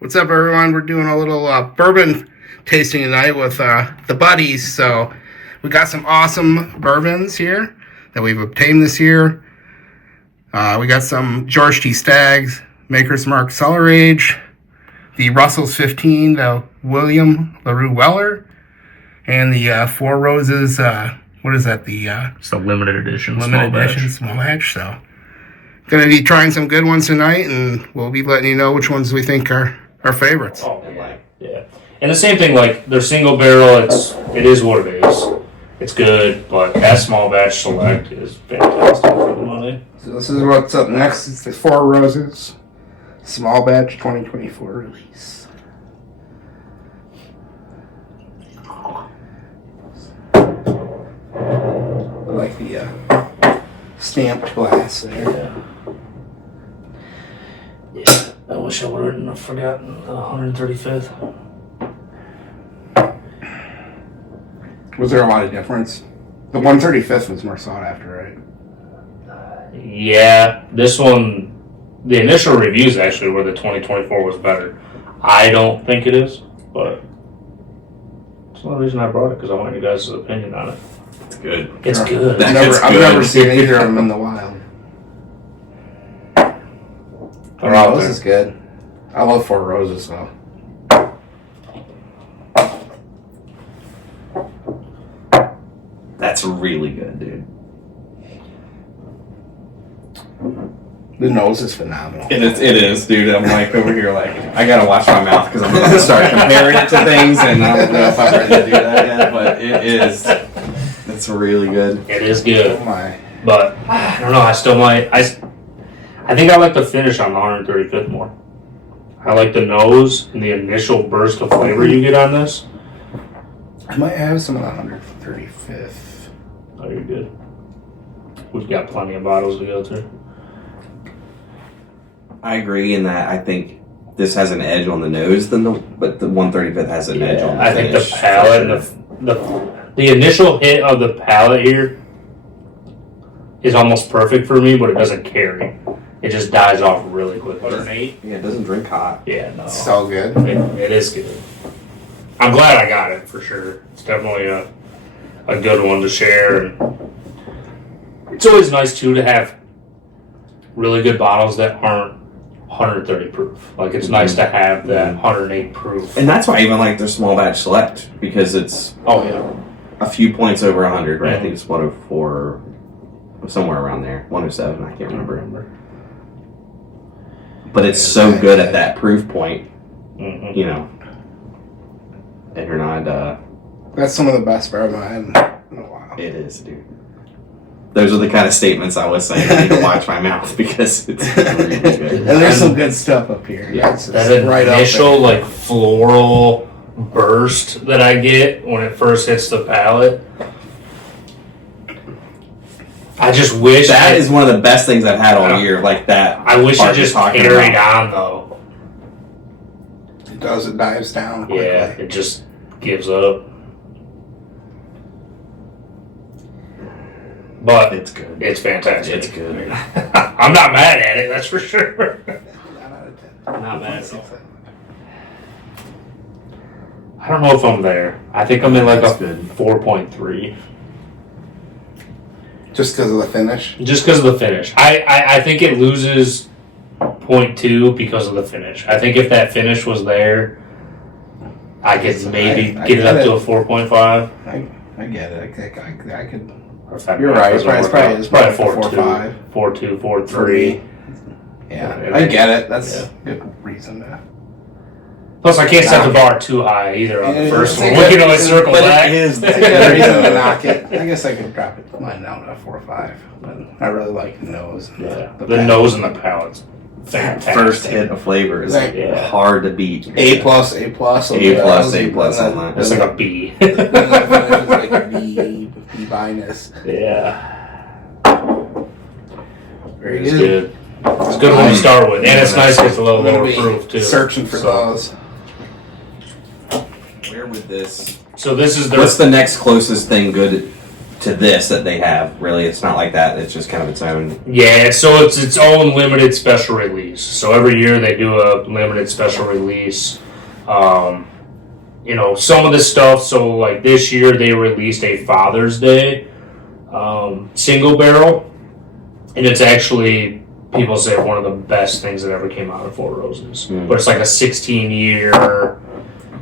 What's up, everyone? We're doing a little bourbon tasting tonight with the buddies. So we got some awesome bourbons here that we've obtained this year. We got some George T Stagg's Maker's Mark Cellar Age, the Russell's 15, the William Larue Weller, and the Four Roses, what is that? It's the limited edition. Small batch. So going to be trying some good ones tonight, and we'll be letting you know which ones we think are our favorites. Oh, yeah. And the same thing, like their single barrel, it is what it is. It's good, but that small batch select is fantastic for the money. So this is what's up next. It's the Four Roses small batch 2024 release. I like the stamped glass there. Yeah, I wish I would have forgotten the 135th. Was there a lot of difference? The 135th was more sought after, right? Yeah, this one, the initial reviews actually were the 2024 was better. I don't think it is, but that's the only reason I brought it, because I want you guys' opinion on it. It's good. It's good. I've never seen either of them in the wild. This is good. I love Four Roses though. That's really good, dude. The nose is phenomenal. It is, dude. I'm like over here, like I gotta watch my mouth because I'm gonna start comparing it to things, and I don't know if I'm ready to do that yet. But it is. It's really good. It is good. Oh my! But I don't know. I still might. I think I like the finish on the 135th more. I like the nose and the initial burst of flavor you get on this. I might have some of the 135th. Oh, you're good. We've got plenty of bottles to go through. I agree in that I think this has an edge on the nose but the 135th has an edge on the I think finish. the palate and the initial hit of the palate here is almost perfect for me, but it doesn't carry. It just dies off really quickly. Yeah, it doesn't drink hot. Yeah, no. It's so good. It is good. I'm glad I got it for sure. It's definitely a good one to share. And it's always nice too to have really good bottles that aren't 130 proof. Like it's nice to have that 108 proof. And that's why I even like their small batch select, because it's a few points over 100, right? I think it's 104, somewhere around there. 107, I can't remember. But it's so good at that proof point, you know. And you're not. That's some of the best bourbon I've had in a while. It is, dude. Those are the kind of statements I was saying. I need to watch my mouth because it's really good. And there's some good stuff up here. Yeah, that right initial like floral burst that I get when it first hits the palate. I just wish that is one of the best things I've had all year. Like that. I wish it just carried on though. It does. It dives down quickly. Yeah, it just gives up. But it's good. It's fantastic. It's good. I'm not mad at it, that's for sure. 9 out of 10. I'm not mad at all. I don't know if I'm there. I think I'm in like a 4.3. Just because of the finish? Just because of the finish. I think it loses 0.2 because of the finish. I think if that finish was there, I could maybe get it up to a 4.5. I get it. I could. You're right. It's probably 4.5. 4.2, 4.3. Yeah, I get it. That's a good reason to. Plus, I can't set the bar too high either on the first one. We can always circle back. It is a good reason to knock it. I guess I could drop it mine down to 4 or 5, but I really like the nose. Yeah, the nose and the palate's fantastic. First hit of flavor is hard to beat. A+. A+ on that. It's like a B. Then the finish is like a B minus. Yeah. Very good. It's a good one to start with, and it's nice to get a little lower proof too. Searching for those. Where would this? So this is What's the next closest thing good to this that they have. Really, it's not like that. It's just kind of its own. Yeah, so it's its own limited special release. So every year they do a limited special release. You know, some of the stuff. So like this year they released a Father's Day single barrel, and it's actually, people say, one of the best things that ever came out of Four Roses. But it's like a 16-year,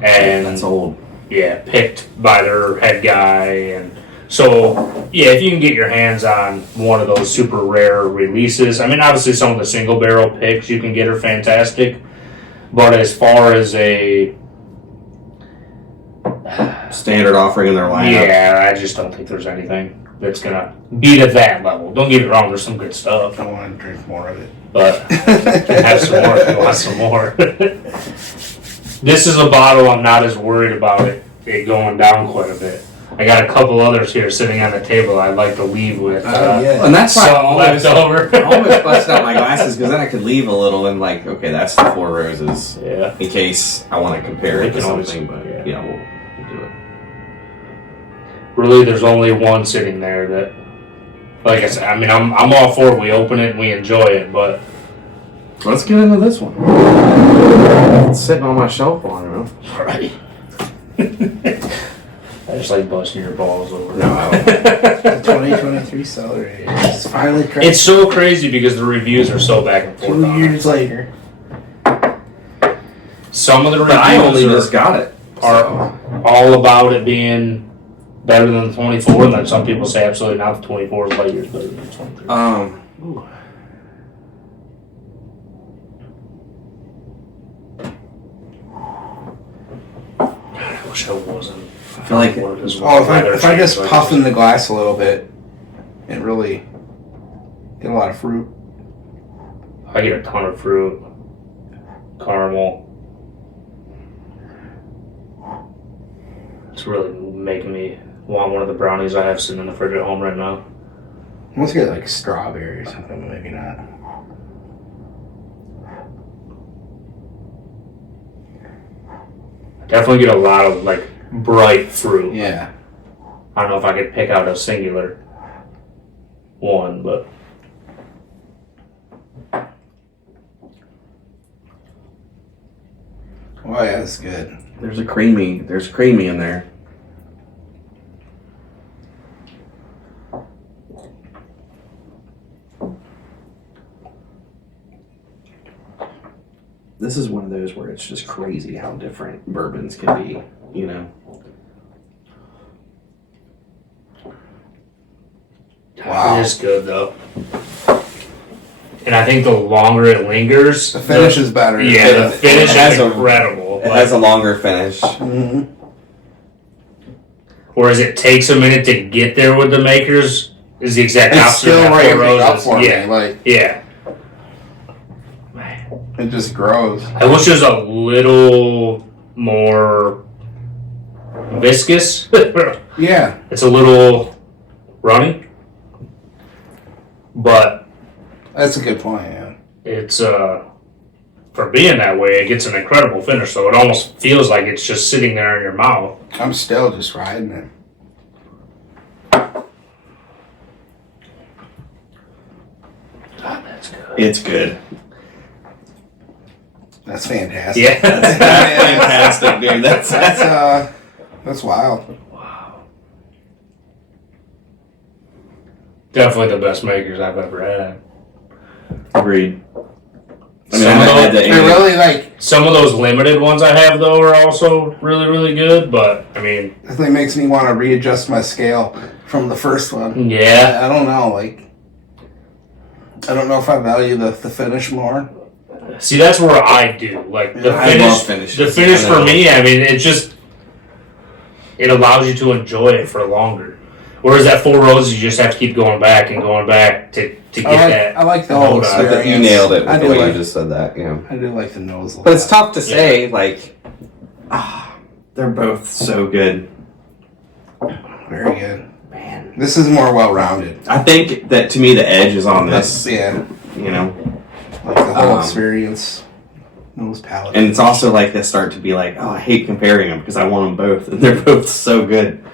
and That's old. yeah, picked by their head guy. And so, yeah, if you can get your hands on one of those super rare releases, I mean, obviously some of the single barrel picks you can get are fantastic, but as far as a Standard offering in their lineup. yeah, I just don't think there's anything that's gonna beat at that level. Don't get me wrong, there's some good stuff, I want to drink more of it. but have some more if you want some more. This is a bottle I'm not as worried about it going down quite a bit. I got a couple others here sitting on the table I'd like to leave with. Yeah. And that's why I Some always, left over. I always bust out my glasses because then I could leave a little and like, okay, that's the Four Roses. Yeah. In case I want to compare We it to can always- something, but yeah. yeah, we'll do it. Really, there's only one sitting there that, like I said, I mean, I'm all for it. We open it and we enjoy it, but Let's get into this one. It's sitting on my shelf long enough. right. I just like busting your balls over. No, I don't. The 2023 Cellar. It's finally crazy. It's so crazy because the reviews are so back and forth. 2 on years it. later. Some of the But I only reviews just got it. are all about it being better than the 24, and then some people say absolutely not. The 24 is light years better than the 23. Ooh. I wish I wasn't. I feel like If I just puff in the glass a little bit, it really get a lot of fruit. I get a ton of fruit, caramel. It's really making me want one of the brownies I have sitting in the fridge at home right now. Let's get like strawberry or something, but maybe not. Definitely get a lot of like bright fruit. Yeah. I don't know if I could pick out a singular one, but Oh yeah, that's good. There's creamy in there. This is one of those where it's just crazy how different bourbons can be, you know. Wow. it is good though. And I think the longer it lingers, The finish is better. yeah, the finish It has is a- incredible. It has a longer finish. Mm-hmm. Whereas it takes a minute to get there with the makers is the exact It's opposite. still of Four ramping up Roses. for yeah, me. Like yeah. it just grows. I wish it was a little more viscous. Yeah. It's a little runny, but That's a good point, yeah. it's for being that way, it gets an incredible finish. So it almost feels like it's just sitting there in your mouth. I'm still just riding it. God, that's good. It's good. That's fantastic. Yeah. That's fantastic, dude. That's wild. Wow. Definitely the best makers I've ever had. Agreed. I mean, Some I of had those- to They're really like, Some of those limited ones I have though are also really, really good. But I mean, this thing makes me want to readjust my scale from the first one. yeah, I don't know, like, I don't know if I value the finish more. see, that's where I do. Like the Yeah, I finish, love finishes. the finish I for know. me. I mean, it allows you to enjoy it for longer. Whereas that Four Roses, you just have to keep going back and going back to get that. I like the note whole out. I think experience. you nailed it I with do the way like, you just said that, yeah. I do like the nose a lot. But it's tough to say, like, they're both so good. Very good. Man. This is more well-rounded. I think that, to me, the edge is on That's, this, yeah, you know? like the whole Um, experience. Nose palate. And it's also like they start to be like, oh, I hate comparing them because I want them both. And they're both so good.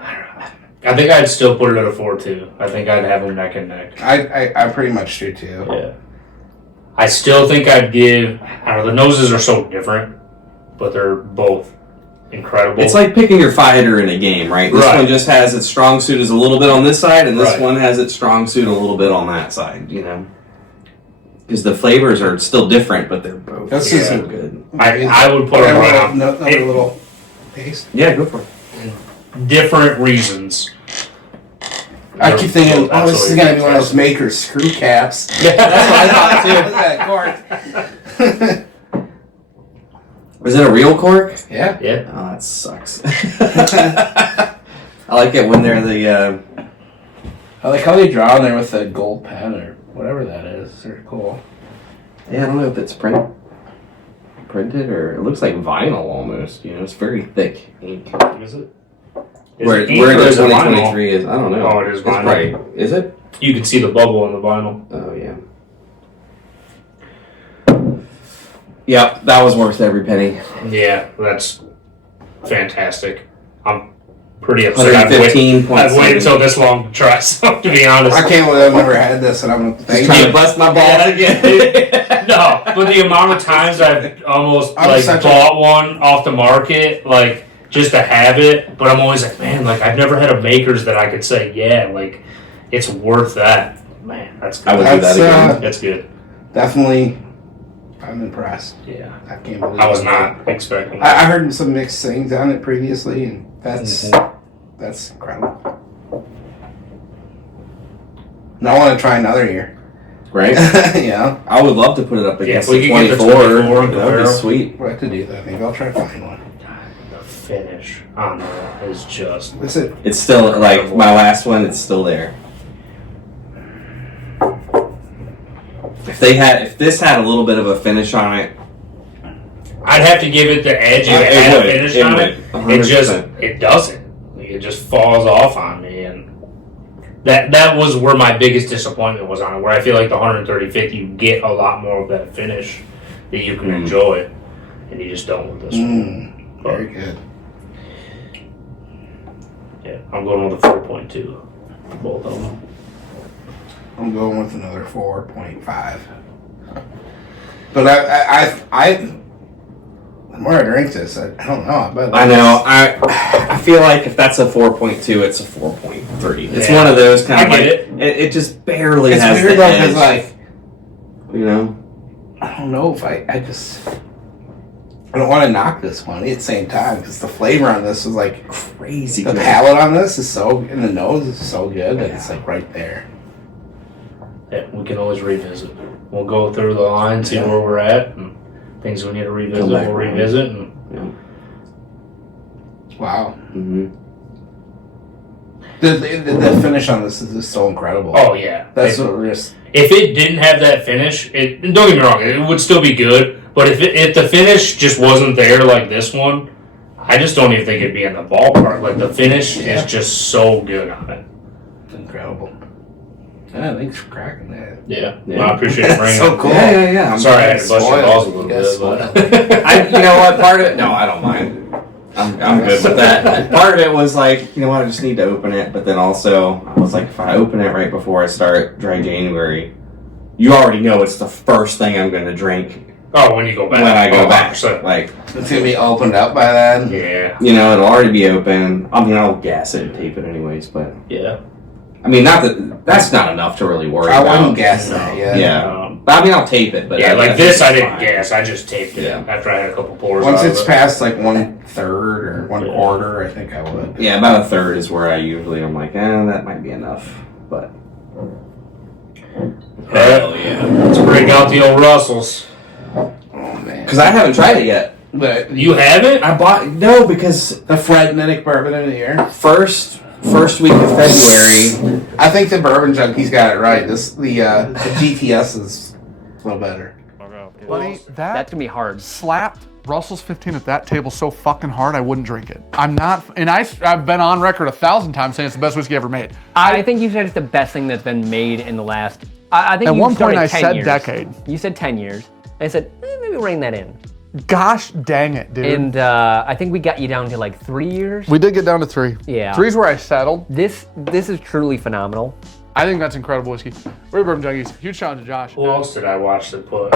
I I think I'd still put it at a 4.2. I think I'd have them neck and neck. I pretty much do too. Yeah. I still think I'd give. I don't know. The noses are so different, but they're both incredible. It's like picking your fighter in a game, right? This one just has its strong suit is a little bit on this side, and this one has its strong suit a little bit on that side. You know, because the flavors are still different, but they're both so good. I would put them another little taste. Yeah, go for it. Different reasons. I keep thinking, this is going to be one of those Maker's screw caps. Yeah, that's what I thought too. That cork. Was it a real cork? Yeah. Yeah. Oh, that sucks. I like it when they're the... I like how they draw on there with a gold pen or whatever that is. They're cool. Yeah, I don't know if it's printed or... It looks like vinyl almost. You know, it's very thick ink. Is it? Where the 2023 is, I don't know. Oh, it is vinyl. Probably, is it? You can see the bubble on the vinyl. Oh, yeah. Yeah, that was worth every penny. Yeah, that's fantastic. I'm pretty upset. 115. I've waited until this long to try some, to be honest. I can't believe I've never had this, and I'm trying to bust my balls again. No, but the amount of times I've almost bought one off the market, like, just to have it, but I'm always like, man, like, I've never had a Maker's that I could say, yeah, like, it's worth that. Man, that's good. I would do that again. That's good. Definitely, I'm impressed. Yeah. I can't believe I was not expecting I heard some mixed things on it previously, and that's incredible. Now I want to try another year. Right? Yeah. I would love to put it up against the 24. That would be sweet. We'll have to do that. Maybe I'll try to find one. the finish on that is just... It's still, like, my last one, it's still there. If this had a little bit of a finish on it, I'd have to give it the edge if it had a finish on it. It doesn't. Like, it just falls off on me, and that was where my biggest disappointment was on it. Where I feel like the 135th, you get a lot more of that finish that you can enjoy, and you just don't with this one. Very good. Yeah, I'm going with a 4.2. Both of them. I'm going with another 4.5. But the more I drink this, I don't know. I know. I feel like if that's a 4.2, it's a 4.3. It's one of those kind of like it just barely has the edge. It's like, you know, I don't know if I don't want to knock this one at the same time because the flavor on this is like crazy. The palate on this is and the nose is so good that it's like right there. Yeah, we can always revisit. We'll go through the line, see where we're at, and things we need to revisit, we'll revisit. And wow. Mm-hmm. The finish on this is just so incredible. Oh yeah, that's what we're just. If it didn't have that finish, don't get me wrong, it would still be good. But if the finish just wasn't there like this one, I just don't even think it'd be in the ballpark. Like the finish is just so good on it. It's incredible. Yeah, thanks for cracking that. Yeah. Well, I appreciate it bringing so it. cool. Yeah. I'm sorry I had to bust your balls a little bit. But you know what? Part of it, no, I don't mind. I'm good with that. Part of it was like, you know what, I just need to open it. But then also, I was like, if I open it right before I start dry January, you already know it's the first thing I'm going to drink. Oh, when you go back. When I go back. 100%. Like, it's going to be opened up by then? Yeah. You know, it'll already be open. I mean, I'll gas it and tape it anyways, but... Yeah. I mean, that's not enough to really worry about. I wouldn't gas that yet. Yeah. But I mean, I'll tape it. But yeah, like this, I didn't gas. I just taped it after I had a couple pours. Once it's past like 1/3 or 1/4, I think I would. Yeah, about 1/3 is where I usually I'm like, that might be enough. But hell yeah, let's break out the old Russells. Oh man, because I haven't tried it yet. But you haven't? Because the frenetic bourbon of the year. First week of February. I think the Bourbon Junkies got it right. The GTS is a little better. Buddy, that's gonna be hard. Slapped Russell's 15 at that table so fucking hard I wouldn't drink it. I'm not, and I've been on record 1,000 times saying it's the best whiskey ever made. I think you said it's the best thing that's been made in the last. I think at you one point I started 10 said years. decade. You said 10 years. And I said maybe ring that in. Gosh dang it, dude. And I think we got you down to like 3 years. We did get down to 3. Yeah. 3's where I settled. This is truly phenomenal. I think that's incredible whiskey. We're Bourbon Junkies. Huge shout out to Josh. Who else did I watch that put?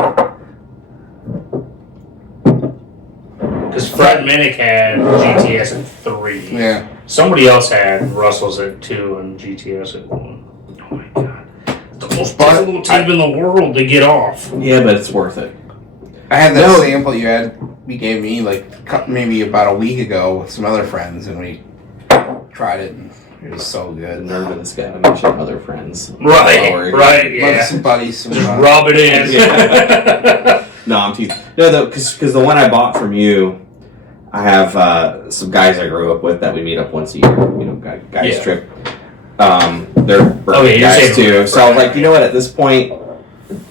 Because Fred Minnick had GTS at 3. Yeah. Somebody else had Russell's at 2 and GTS at 1. Oh my god. The most difficult tip in the world to get off. Yeah, but it's worth it. I had that sample you gave me like maybe about a week ago with some other friends, and we tried it, and it was so good. Nerve of this guy to mention other friends. Right, yeah. Some buddies. Just rub it in. Yeah. No, I'm teasing. No, because the one I bought from you, I have some guys I grew up with that we meet up once a year. You know, guys trip. They're bourbon guys too. So I was like, you know what? At this point,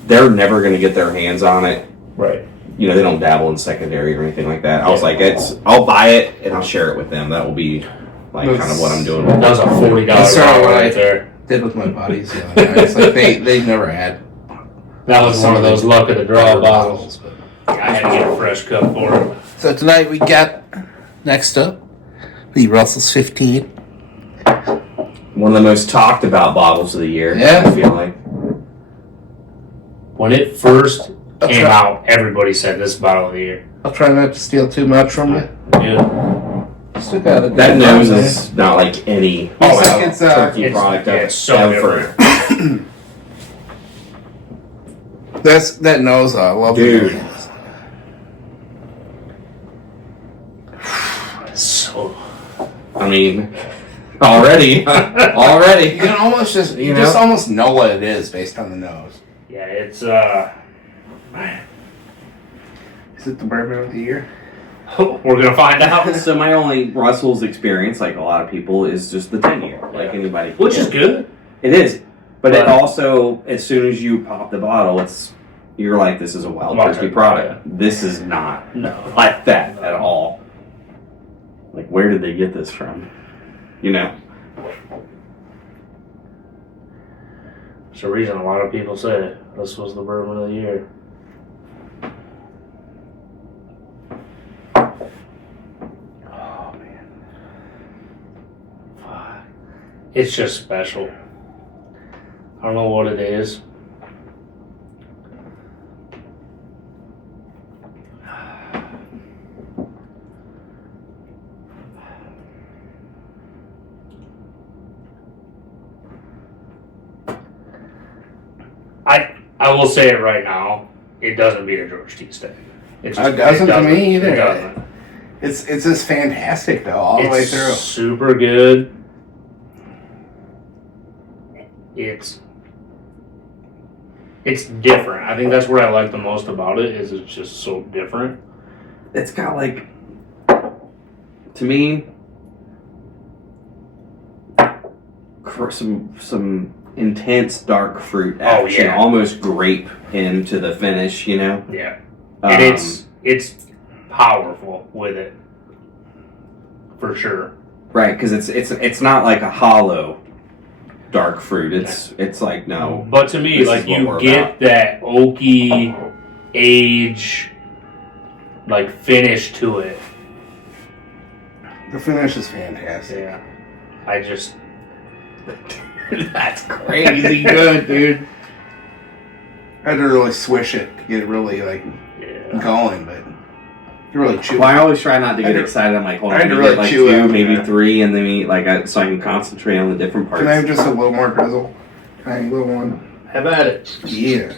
they're never going to get their hands on it. Right. You know, they don't dabble in secondary or anything like that. I was like, I'll buy it and I'll share it with them. That will be like kind of what I'm doing. That was a $40 bottle right there. Did with my buddies the other night. It's like they've never had. That was one of those luck of the draw bottles. I had to get a fresh cup for it. So tonight we got next up the Russell's 15. One of the most talked about bottles of the year. Yeah. I feel like. When it first came out, everybody said this bottle of the year. I'll try not to steal too much from you. Yeah. Still got it. That nose is not like any turkey product it's so ever. different. That nose, I love Dude. it. So I mean, already. You can almost just almost know what it is based on the nose. yeah, it's man. Is it the bourbon of the year? We're gonna find out. So my only Russell's experience, like a lot of people, is just the 10-year. Like anybody. Which is good. It is. But it also, as soon as you pop the bottle, you're like, this is a wild turkey product. This is not like that at all. Like, where did they get this from? You know? There's a reason a lot of people say this was the bourbon of the year. Oh, man. Fuck. It's just special. I don't know what it is. I will say it right now. It doesn't beat a George T Stagg. It doesn't to me either. It doesn't. It's just fantastic though, all the way through. Super good. It's different. I think that's what I like the most about it. Is it's just so different. It's got like, to me, some intense dark fruit action, almost grape into the finish, you know? Yeah. And it's powerful with it. For sure. Right, because it's not like a hollow dark fruit. It's like, no. But to me, like, you get that oaky age like finish to it. The finish is fantastic. Yeah. I just that's crazy good, dude. I had to really swish it to get it really going, but you really chew. Well, I always try not to get excited. I'm like, hold on, really like chew 2, maybe 3, and then eat so I can concentrate on the different parts. Can I have just a little more drizzle? Can I have a little one? have at it. Yeah.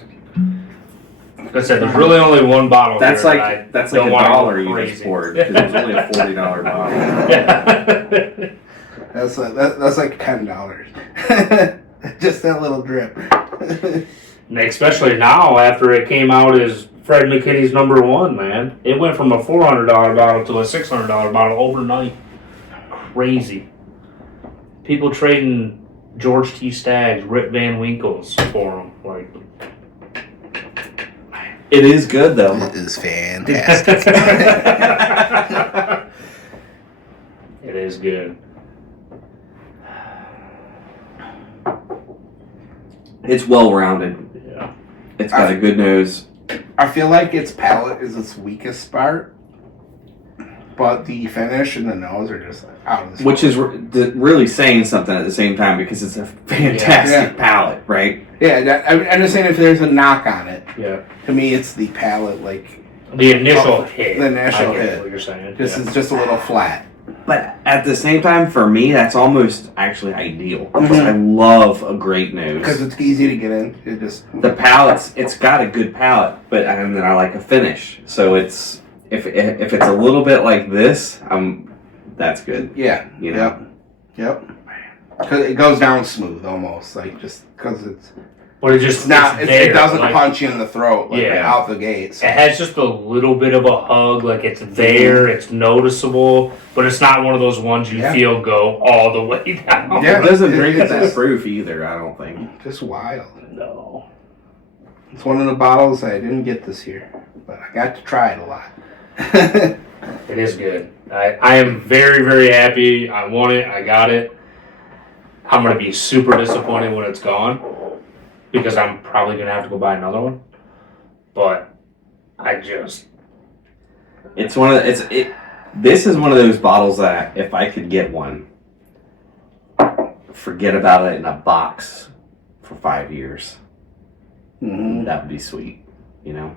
Like I said, there's really only one bottle. That's here like that $1 you just poured because it was only a $40 bottle. Yeah. That's like $10. Just that little drip. And especially now, after it came out as Fred McKinney's #1, man. It went from a $400 bottle to a $600 bottle overnight. Crazy. People trading George T Stagg's, Rip Van Winkles for them. Like, it is good though. It is fantastic. it is good. It's well rounded. Yeah. It's got a good nose. I feel like its palate is its weakest part, but the finish and the nose are just out of this. Which is really saying something at the same time because it's a fantastic palate, right? Yeah, I'm just saying if there's a knock on it, Yeah. to me it's the palate, like The initial hit. The initial I get hit. what you're saying. just yeah. it's just a little flat. But at the same time, for me, that's almost actually ideal. Because I love a great nose. Because it's easy to get in. It just The palate's, it's got a good palate, but and then I like a finish. So it's if it's a little bit like this, that's good. yeah, You know? yep. Because it goes down smooth almost, like just because it's But it just it's not it's it there, doesn't like, punch you in the throat like Yeah. out the gate. So. It has just a little bit of a hug, like it's there, it's noticeable, but it's not one of those ones you feel go all the way down. Yeah. It doesn't drink It's at that just- proof either, I don't think. Just wild. No. It's one of the bottles I didn't get this year, but I got to try it a lot. It is good. I am very, very happy. I want it. I got it. I'm going to be super disappointed when it's gone because I'm probably going to have to go buy another one. But I just... It's one of this is one of those bottles that if I could get one, forget about it in a box for 5 years. Mm-hmm. That would be sweet, you know?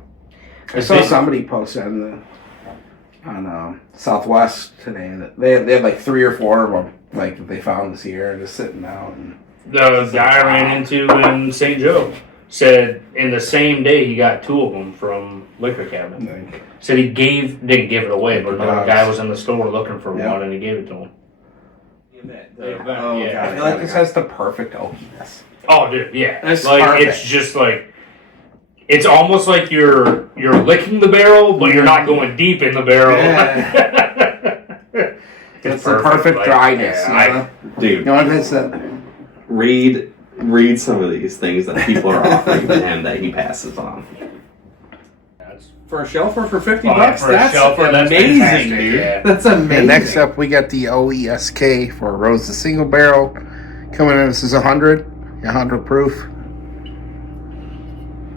I saw somebody post on Southwest today that they had like 3 or 4 of them like that they found this year just sitting out. And The guy I ran into in St. Joe said in the same day he got 2 of them from Liquor Cabinet. like, Said he didn't give it away, but another Nice. guy was in the store looking for Yeah. one and he gave it to him. Oh, Yeah. I feel like this has the perfect oakiness. Oh, dude, yeah. It's like perfect. it's just like it's almost like you're licking the barrel, but you're not going deep in the barrel. It's the perfect like, dryness. yeah, you know? Dude, You know what it's that? read some of these things that people are offering to him that he passes on. For a shelfer for $50, for a shelfer, that's amazing, fantastic, dude. yeah. That's amazing. And next up, we got the OESK for Rose the Single Barrel. Coming in, this is 100 proof.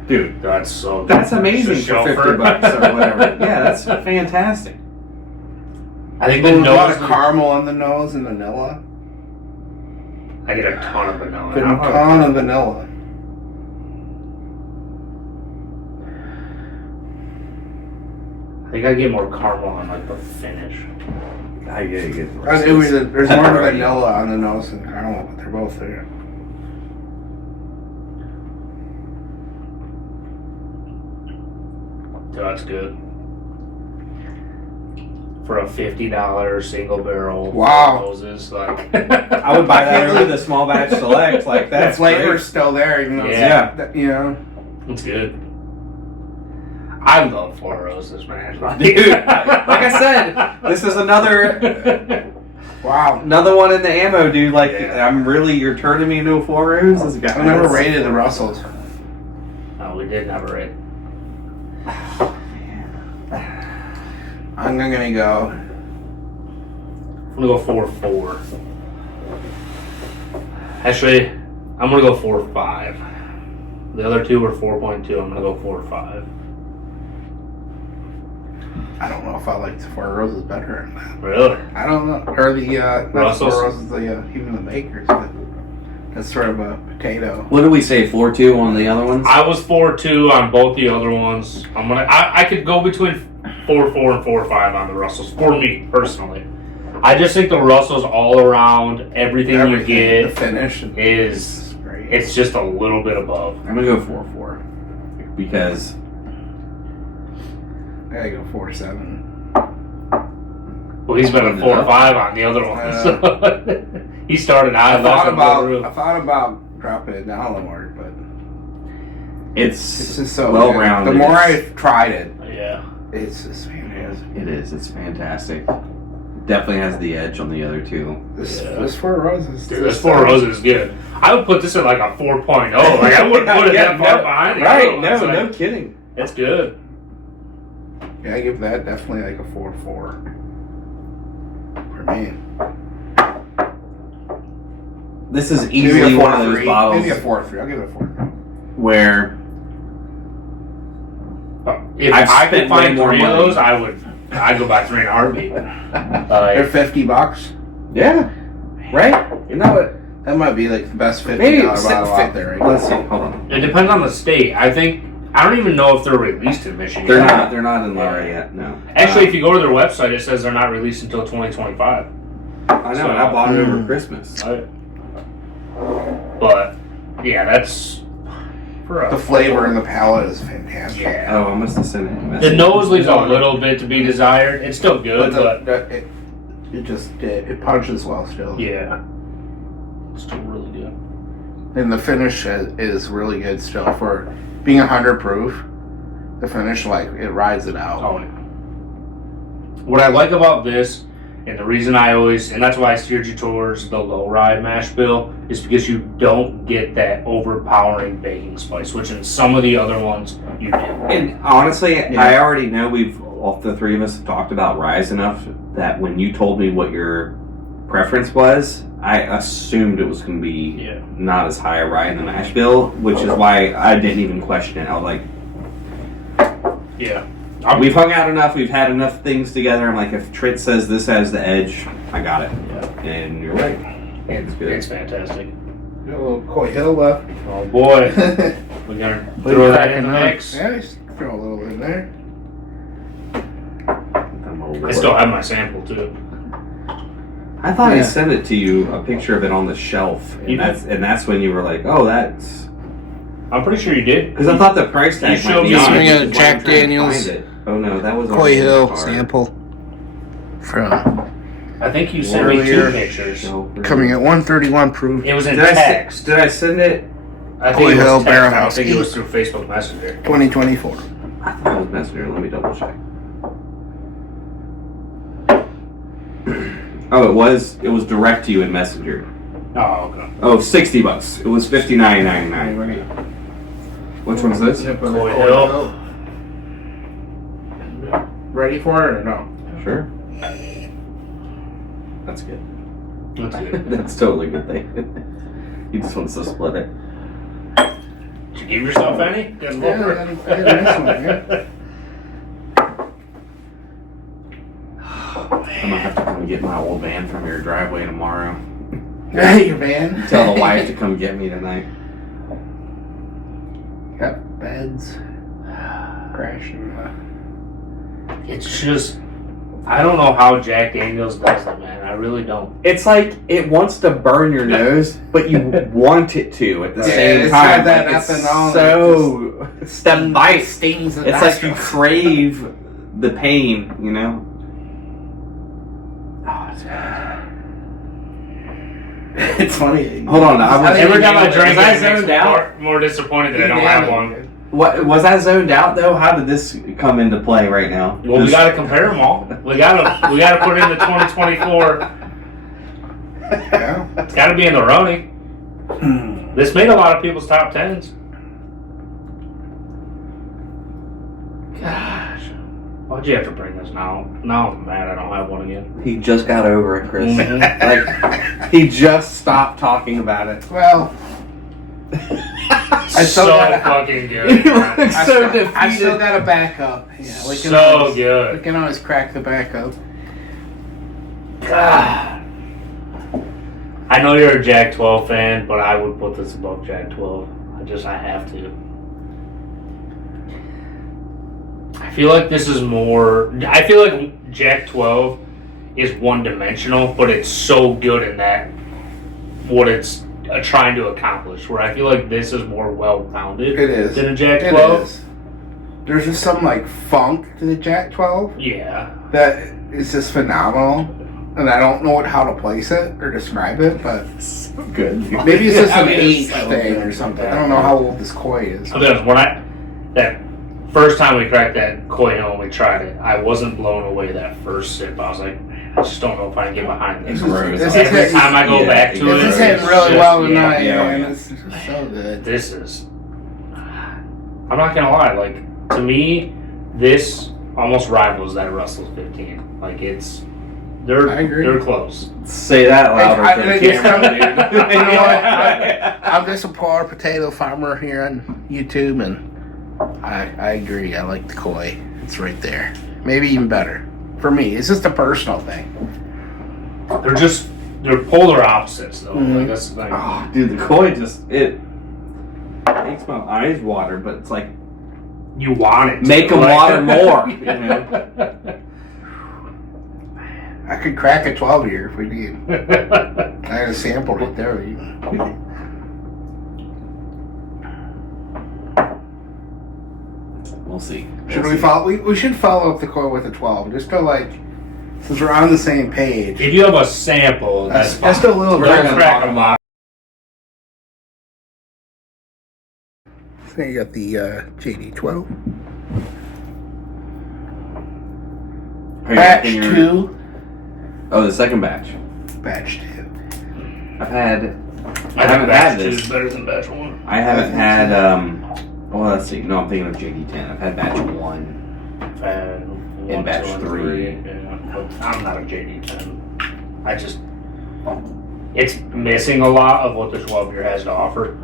Dude, That's so. that's amazing It's a for shelfer. $50 or whatever. Yeah, that's fantastic. I think There's the a lot nose. of caramel on the nose and vanilla. I get a ton of vanilla. A ton of vanilla. I think I get more caramel on like the finish. I get it. There's more vanilla on the nose than caramel, but they're both there. So that's good. For a $50 single barrel. Wow. Roses, like I would buy that over the small batch select. Like The that's flavor's still there, even though Yeah. you know. It's good. I love Four Roses, man. Dude, like I said, this is another Wow. one in the ammo, dude. Like Yeah. you're turning me into a Four Roses guy. I never rated the Russells. No, we did never rate. I'm gonna go. I'm gonna go 4.4. Actually, I'm gonna go 4.5. The other two were 4.2. I'm gonna go 4.5. I don't know if I like the Four Roses better than that. Really? I don't know. Or the not the Russells? Four Roses, even the makers. But that's sort of a potato. What did we say? 4.2 on the other ones. I was 4.2 on both the other ones. I could go between 4.4 and 4.5 on the Russells for me personally. I just think the Russells all around everything you The get finish is great. it's just a little bit above. I'm gonna go 4.4 because I gotta go 4.7. Well, he's been a 4.5 on the other one. So he started out. I thought about dropping it down a little more, but it's just so well good. rounded. The more I've tried it, Yeah. it's just fantastic. It is. It's fantastic. Definitely has the edge on the other two. This Four Roses. Dude, this Four Roses is good. I would put this at like a 4.0. Like I wouldn't put it that far behind. Right? It's like, No kidding. It's good. Yeah, I give that definitely like a 4.4 for me. This is Maybe easily a one of those 4.3. bottles Maybe a 4.3. I'll give it a 4. where If I've I could spent way find more 3 of money. those, I'd go buy 3 in a heartbeat. They're $50. Yeah. Right? Isn't that what? That might be like the best $50 Maybe bottle out there right now. Let's see. Hold on. It depends on the state. I don't even know if they're released in Michigan. They're not. They're not in Laura yet. No. Actually, if you go to their website, it says they're not released until 2025. I know. And I bought it over Christmas. But yeah, that's for The flavor and the palate is fantastic. Yeah. Oh, I must have sent it. a The message. nose leaves a little bit to be desired. It's still good, but It punches well still. yeah, it's still really good. And the finish is really good still for being 100 proof. The finish, like, it rides it out. Oh, yeah. What I like about this, and the reason and that's why I steered you towards the low ride mash bill, is because you don't get that overpowering baking spice, which in some of the other ones you do. And honestly, I already know all the three of us have talked about Rise enough that when you told me what your preference was, I assumed it was going to be not as high a ride in the mash bill, which is why I didn't even question it. I was like, yeah. We've hung out enough. We've had enough things together. I'm like, if Trent says this has the edge, I got it. Yeah. And you're right. It's good. It's fantastic. Got a little Coy Hill left. Oh boy, we're gonna throw that in the mix. Yeah, just throw a little in there. I still have my sample too. I thought I sent it to you, a picture of it on the shelf, and that's when you were like, "Oh, that's." I'm pretty sure you did. Because I thought the price tag You might showed be me on some it, of which is why Jack I'm trying to Daniels. find it. Oh no, that was on Coy the Hill card. sample from I think you sent me 2 Earlier. pictures. No, coming at 131 proof. It was in Did I, text. did I send it? I think Coy it Hill was text. I don't Barrel think it House was through Facebook Messenger. 2024. I thought it was Messenger. Let me double check. Oh, it was direct to you in Messenger. Oh, okay. Oh, $60. It was $59.99. Which one's this? Coy Hill. Ready for it or no? Sure. That's good. That's good. That's totally a good thing. He just wants to split it. Did you give yourself any? Guess Yeah, what? I had a nice one, yeah. I'm gonna have to come get my old van from your driveway tomorrow. Hey, your man. Tell the wife to come get me tonight. Got beds. Crashing. It's just, I don't know how Jack Daniels does it, man. I really don't. It's like it wants to burn your nose, but you want it to at the same it's time. got that Like, it's ethanol, so step bite. Stings the It's like you nostrils. crave the pain, you know. Oh, it's It's funny. Hold on, Every time I drink was I it, it makes zoned me out? more disappointed that I don't have one. What was I zoned out though? How did this come into play right now? Well, we got to compare them all. We got to put in the 2024. Yeah. It's got to be in the running. This made a lot of people's top 10s. Gosh, why'd you have to bring this now? Now I'm mad I don't have one again. He just got over it, Chris. Mhm. Like he just stopped talking about it. Well, I still so gotta- fucking good. You look I so still, defeated. I still got a backup. Yeah, we can So always, good. We can always crack the backup. God. I know you're a Jack 12 fan, but I would put this above Jack 12. I have to. I feel like this is more. I feel like Jack 12 is one-dimensional, but it's so good in that what it's trying to accomplish. Where I feel like this is more well-rounded It is. than a Jack It 12. is. There's just some like funk to the Jack 12 Yeah. that is just phenomenal, and I don't know how to place it or describe it, but So good. maybe it's just I an mean, age it's so thing good. or something. I don't know how old this koi is. I'll be honest, that first time we cracked that Koi Hill and we tried it, I wasn't blown away that first sip. I was like, man, I just don't know if I can get behind this. This is Every time I go back to This it, is hitting it's really just- well tonight, yeah, man. yeah. It's just so good. This is. I'm not gonna lie. Like to me, this almost rivals that Russell's 15. Like it's. I agree. They're close. Say that louder I- for I- the camera, dude. You know what? I'm just a poor potato farmer here on YouTube, and I agree. I like the koi. It's right there. Maybe even better. For me, it's just a personal thing. They're polar opposites though. Like that's like, Oh, dude, the koi it makes my eyes water, but it's like you want it. make them like, water more. You know? I could crack a 12 year if we need. I got a sample right there. We'll see. Should we follow? We should follow up the koi with a 12, just to like, since we're on the same page. If you have a sample, that's fine. Just a little We're bit. not gonna Crack talk them about. So you got the JD12. Batch 2. Oh, the second batch. Batch 2. I haven't batch had 2 this. is better than batch 1. I haven't had. Well, let's see. No, I'm thinking of JD10. I've had batch 1. I've had In 1, batch 2, and 3. Yeah. But I'm not a JD10. It's missing a lot of what the 12 year has to offer.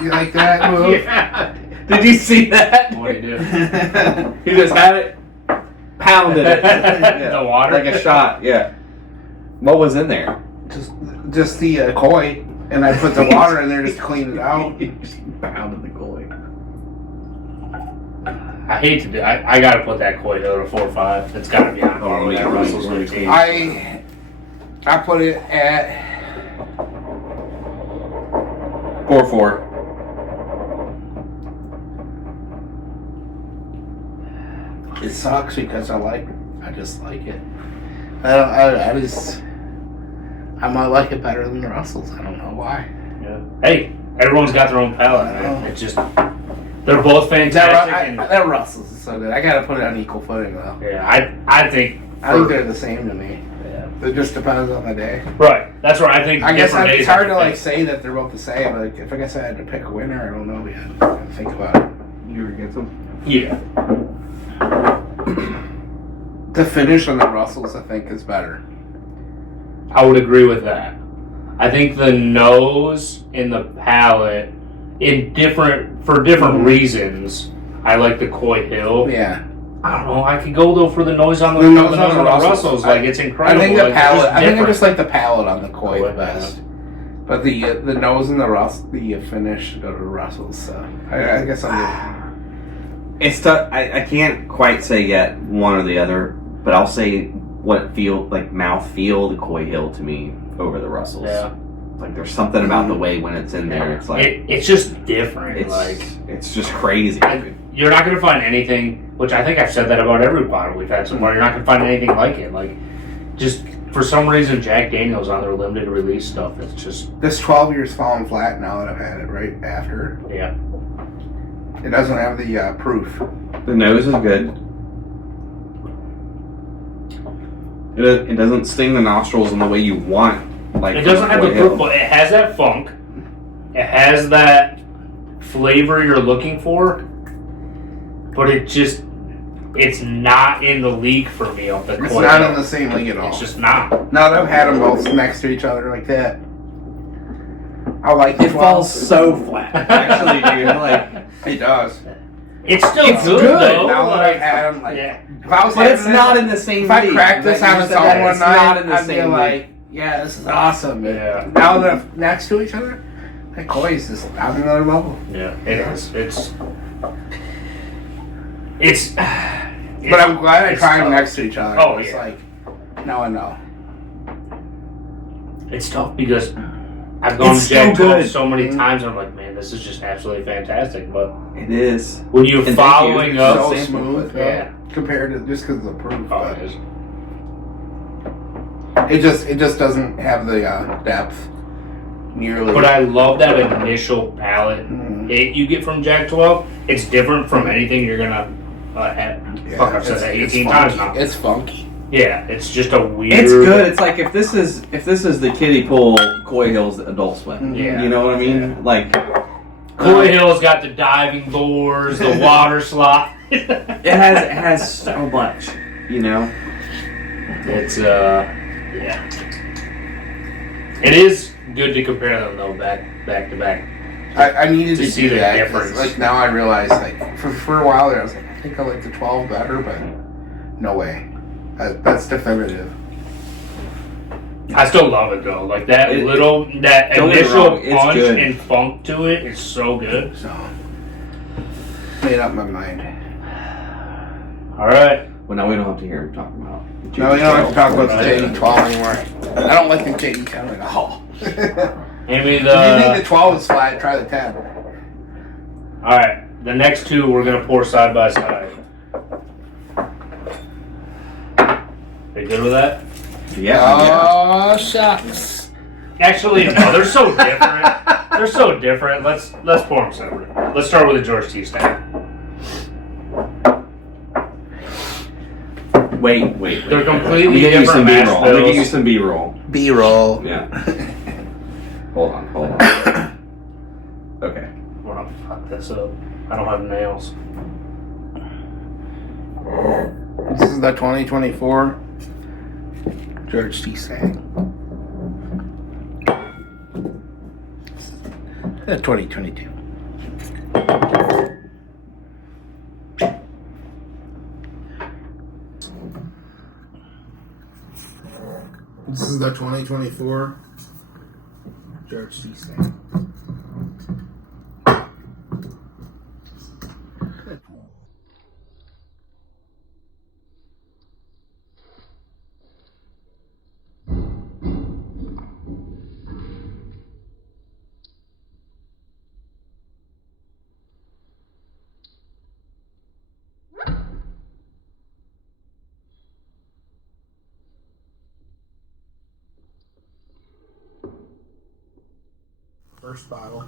You like that move? Yeah. Did you see that? What do you do? He just had it, pounded it. The water? Like a shot, yeah. What was in there? Just the koi, and I put the water in there just to clean it out. He just pounded the koi. I hate to do. I gotta put that koi to 4 or 5. It's gotta be on par with that Russell's 15. I put it at 4-4. It sucks because I just like it. I might like it better than the Russells. I don't know why. Yeah. Hey, everyone's got their own palate. Man. It's just they're both fantastic. That Russells is so good. I gotta put it on equal footing though. Yeah, I think they're the same to me. Yeah. It just depends on the day. Right. That's where I think. I guess different it's days hard to have like say that they're both the same. But if I guess I had to pick a winner, I don't know yet. I gotta think about it. You were against him? Yeah. The finish on the Russells, I think, is better. I would agree with that. I think the nose and the palate, for different reasons, I like the Coy Hill. Yeah. I don't know. I could go though for the nose on the Russells. Like it's I incredible. think the like, palate. I think I different. just like the palate on the Coy Coy, the best. But the nose and the finish go to Russells. So I guess I'm. It's tough. I can't quite say yet one or the other, but I'll say what mouth feel the Coy Hill to me over the Russells. Yeah. Like there's something about the way when it's in there. It's like it's just different. It's just crazy. You're not going to find anything, which I think I've said that about every bottle we've had so far. You're not going to find anything like it. Like, just for some reason, Jack Daniels on their limited release stuff. It's just This 12 years falling flat now that I've had it right after. yeah. It doesn't have the proof. The nose is good. It doesn't sting the nostrils in the way you want. Like It doesn't have the Coy Hill. proof, but it has that funk. It has that flavor you're looking for, but it's not in the league for me of the It's Coy not Hill. in the same league at all. It's just not. Now that I've had them both next to each other like that, I like It falls so flat. Actually, dude, like It does. It's still It's good, good. though. Now that like, I've had them, like yeah. if I was but having it's this- not in the same If I league. cracked this Like on you its said, own one it's night, not in the I'd be same like, league. yeah, this is awesome. Yeah. Now that I'm next to each other, that Coy is just on another level. Yeah, it is. It's. But I'm glad I it's tried them tough. next to each other. Oh, It's yeah. like, now I know. It's tough because I've gone It's to Jack so 12 good. so many times. I'm like, man, this is just absolutely fantastic. But It is. when you're And following thank you. up, So sample, smooth, yeah. compared to just because of the proof. Oh, it is. It just doesn't have the depth nearly. But I love that initial palate hit you get from Jack 12. It's different from anything you're gonna have. Fuck, I've said that 18 times now. It's funky. Yeah, it's just a weird. It's good. It's like if this is the kiddie pool Coy Hill's Adult Swim. Yeah. You know what I mean? Yeah. Like Coy Hill's got the diving boards, the water slide. it has so much. You know. It's yeah. It is good to compare them though, back to back. I needed To to see do the that. 'Cause, difference. like now I realize, like for a while there, I was like, I think I like the 12 better, but no way. That's definitive. I still love it though. Like that It- that don't get me initial wrong, it's punch good. and funk to it is so good. So made up my mind. All right. Well, now we don't have to hear him talking about. No, we don't have to talk about the Right. JD12 anymore. I don't like the JD10 at all. If you Hand me think the. the 12 is flat, try the 10. All right. The next two we're gonna pour side by side. Are you good with that? Yeah. Oh, shucks. Actually, no. They're so different. They're so different. Let's pour them separate. Let's start with the George T Stagg. Wait. They're completely Let me get you some different mash B-roll. Let me get you bills. some B-roll. B-roll. Yeah. Hold on. Okay. We're gonna fuck this up. I don't have nails. This is the 2024 George T Stagg. The 2022. This is the 2024 George T Stagg. First bottle.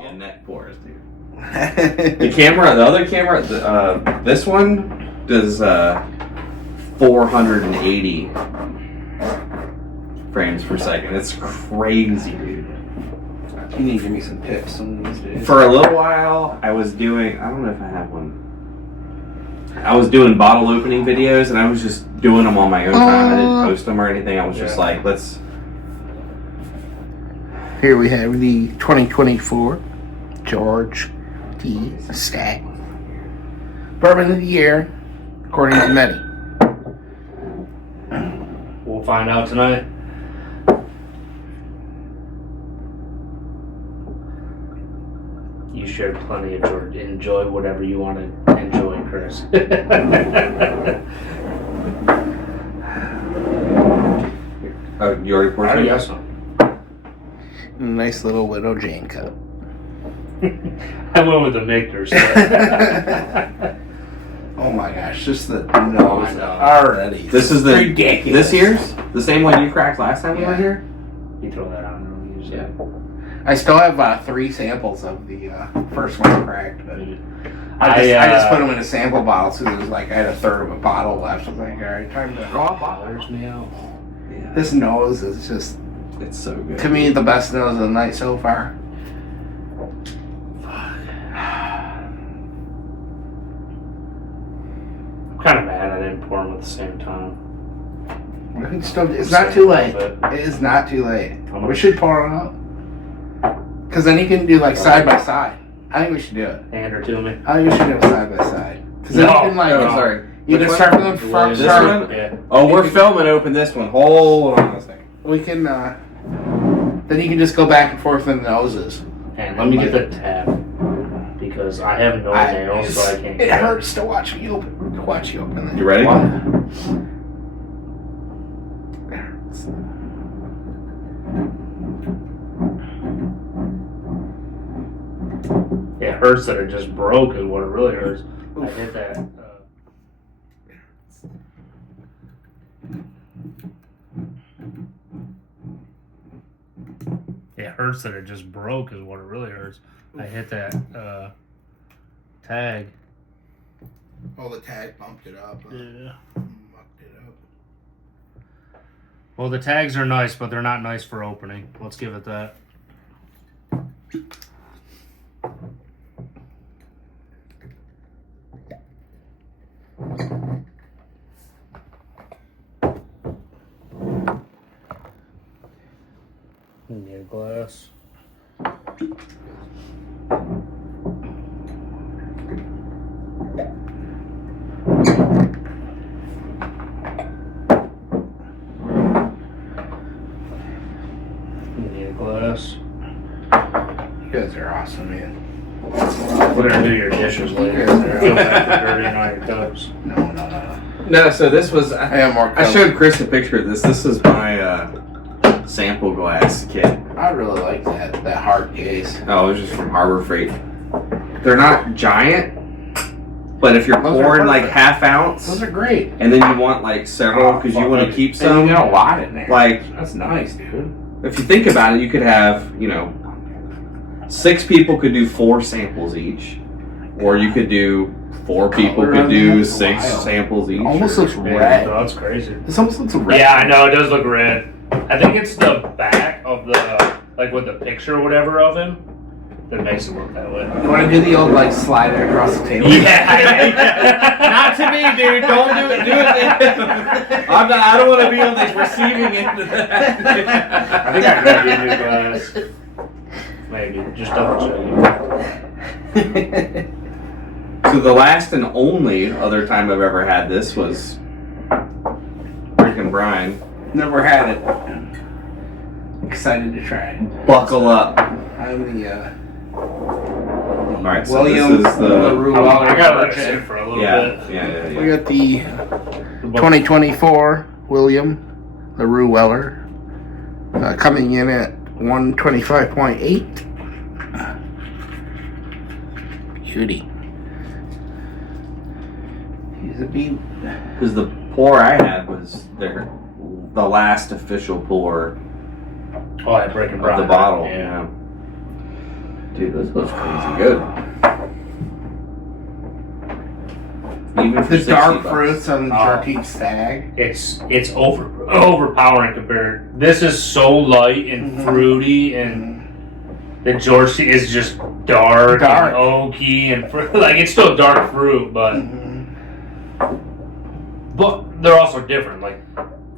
Yeah, neck pours, dude. The other camera, this one does 480 frames per second. It's crazy, dude. You need to give me some tips some of these days. For a little while, I was doing, I don't know if I have one. I was doing bottle opening videos, and I was just doing them on my own time. I didn't post them or anything. I was just like, let's... Here we have the 2024 George T Stagg. Bourbon of the year, according to many. We'll find out tonight. You shared plenty of George. Enjoy whatever you want to enjoy, Chris. Oh, you already poured I already some? got some. Nice little Widow Jane cup. I went with the Michter's. Oh my gosh, just the nose know. already. This is the ridiculous. this year's the same one you cracked last time we were Yeah. here. You throw that on there. Usually. I still have 3 samples of the first one cracked, but I I just put them in a sample bottle, so there's like I had a third of a bottle left. I was like, all right, time to draw a bottle. Bothers me out. Yeah, This nose is just, it's so good. to me, the best nose of the night so far. I'm kind of mad I didn't pour them at the same time. We can still, it's not too late. But It is not too late. I'm gonna- We should pour it out. Because then you can do like side by side. I think we should do it. hand her to me. I think we should do it side by side. Because then No, you can like, Oh, sorry. you can Which start one? from the front. This Start, one? Yeah. Oh, we're filming open this one. Hold on a second. we can, then you can just go back and forth in the noses. And let me get the tab because I have no nails, so I can't. It get hurts to watch me open. To watch you open it. You ready? It hurts. It hurts that it just broke is what it really hurts. I hit that. Yeah, it hurts that it just broke is what it really hurts. I hit that tag. Oh, the tag bumped it up. Yeah. Mucked it up. Well, the tags are nice, but they're not nice for opening. Let's give it that. Need a glass. Need a glass. You guys are awesome, man. We're gonna do your dishes later. Feel bad for dirtying all your cups. No. No, so this was. I have more. I showed Chris a picture of this. This is my sample glass kit. I really like that hard case. Oh, it was just from Harbor Freight. They're not giant, but if you're Those are pouring like perfect. half ounce, Those are great. and then you want like several because you want to keep And some. you got a lot in there. Like, That's nice, dude. if you think about it, you could have 6 people could do 4 samples each, or you could do 4 people Color could on do that? 6 Wild. samples each. Almost looks Yeah, red. that's crazy. This almost looks red. Yeah, I know it does look red. I think it's the back of the with the picture or whatever of him that makes it look that way. You want to do the old slide it across the table? Yeah. Not to me, dude. Don't do it. Do it. I don't want to be on the receiving end of that. I think I got you a new glass. Maybe. Just double check. So the last and only other time I've ever had this was freaking Brian. Never had it. Excited to try it. Buckle up. I'm the All right, so William this is the Larue Weller. I gotta let it sit for a little bit. yeah. We got the 2024 William Larue Weller coming in at 125.8. Beauty. He's a beat. Because the pour I had was the last official pour Oh, I break of the bottle. Yeah. Dude, this was crazy good. Even for The dark $60. fruits on the Oh. George T Stagg. It's overpowering compared. This is so light and fruity, and the George T is just dark and oaky and like it's still dark fruit, but they're also different. Like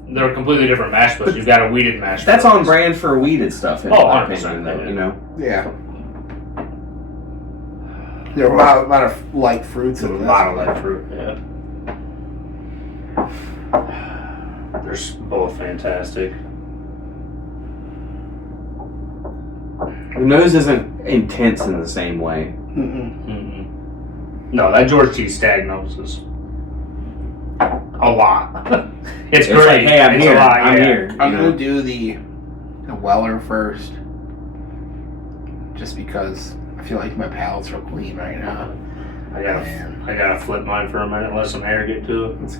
they're completely different mash bills. You've got a weeded mash. That's bill. on brand for weeded stuff, in Oh, my 100%, opinion, though, yeah. you know? Yeah. There are a lot of light fruits A in this. lot of light fruit. Yeah. They're both fantastic. The nose isn't intense in the same way. Mm-mm. No, that George T Stagg nose is a lot. It's It's great. like, hey, I'm It's here. a lot, I'm yeah. here. I'm you gonna know? do the Weller first, just because I feel like my palate's real clean right now. I gotta flip mine for a minute, let some air get to it.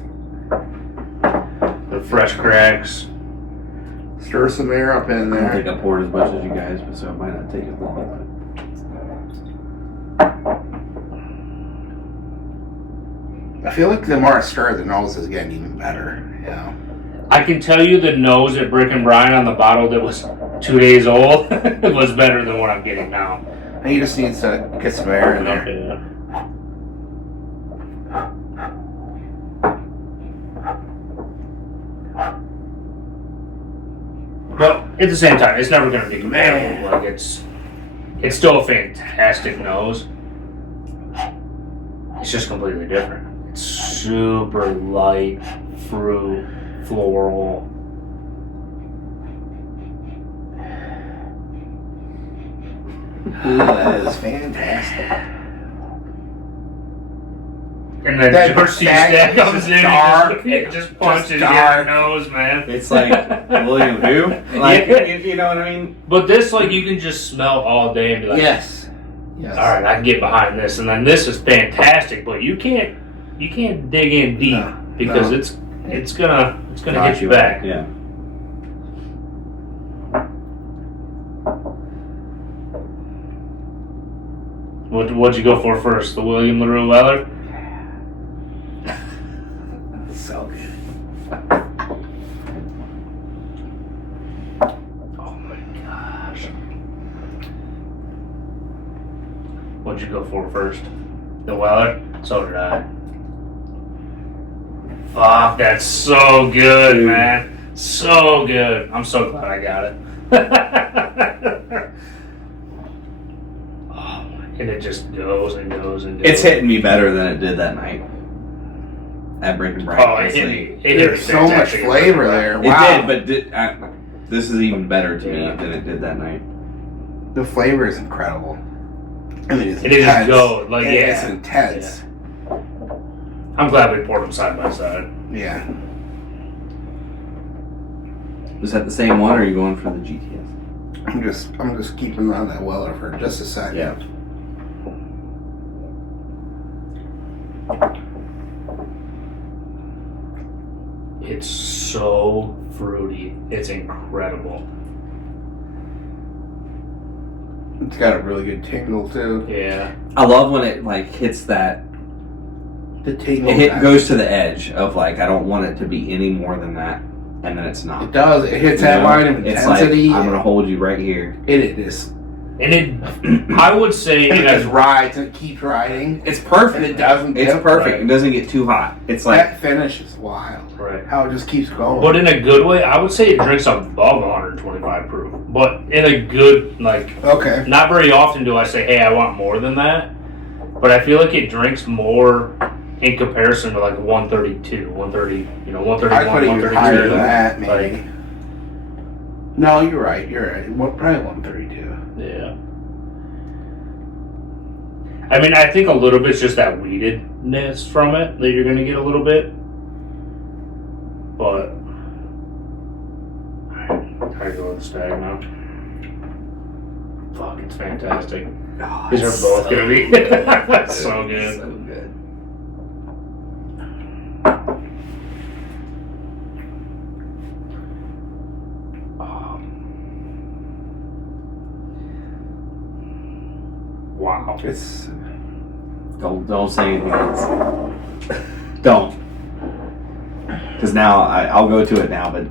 The fresh cracks. Stir some air up in I don't think there. I poured as much as you guys, but so it might not take as long. I feel like the more I stir, the nose is getting even better. Yeah. I can tell you the nose at Brick and Brian on the bottle that was 2 days old was better than what I'm getting now. And he just needs to get some air in there. Okay. But at the same time, it's never going to be comparable. Like it's still a fantastic nose. It's just completely different. It's super light, fruit, floral. Ooh, that is fantastic. And then That George T Stagg Stagg is comes just in and dark. it just punches you in dark. the nose, man. It's like, William who? Like, Yeah. you know what I mean? But this, like, you can just smell all day and be like, Yes. Yes. all right, I can get behind this. And then this is fantastic, but you can't dig in deep No, because no. it's gonna Got hit you back. Yeah. What'd you go for first? The William Larue Weller? So good. Oh my gosh. What'd you go for first? The Weller? So did I. Fuck, that's so good, man. So good. I'm so glad I got it. Oh, and it just goes and goes and goes. It's hitting me better than it did that night at Breaking Bright. Oh, it hit me. It hit me There's so much fantastic. flavor there. Wow. It did, but this is even better to me than it did that night. The flavor is incredible. I mean, it's It is intense. go. Like, It's yeah. intense. I'm glad we poured them side by side. Yeah. Is that the same one, or are you going for the GTS? I'm just keeping on that Weller for just a second. Yeah. It's so fruity. It's incredible. It's got a really good tingle too. Yeah. I love when it like hits that. The tingle. It goes to the edge of like I don't want it to be any more than that, and then it's not. It does. It hits that You know? line of It's like intensity. I'm gonna hold you right here. It is. And it, I would say And it it has just rides and it keeps riding. It's perfect. And it doesn't It's dip. perfect. Right. It doesn't get too hot. It's like That finish is wild. Right. How it just keeps going. But in a good way, I would say it drinks above 125 proof. But in a good, like, Okay. not very often do I say, hey, I want more than that. But I feel like it drinks more in comparison to like 132, 130, 131, I'd put it even 132. higher than that, maybe. Like, No, you're right. You're right. Well, probably 132. yeah. I mean, I think a little bit's just that weededness from it that you're going to get a little bit. But I go with the Stag now. Fuck, it's fantastic. oh, These are it's both so going to be good. so It's good. So good. Wow. It's. Don't say anything else. Don't. Because now I'll go to it now, but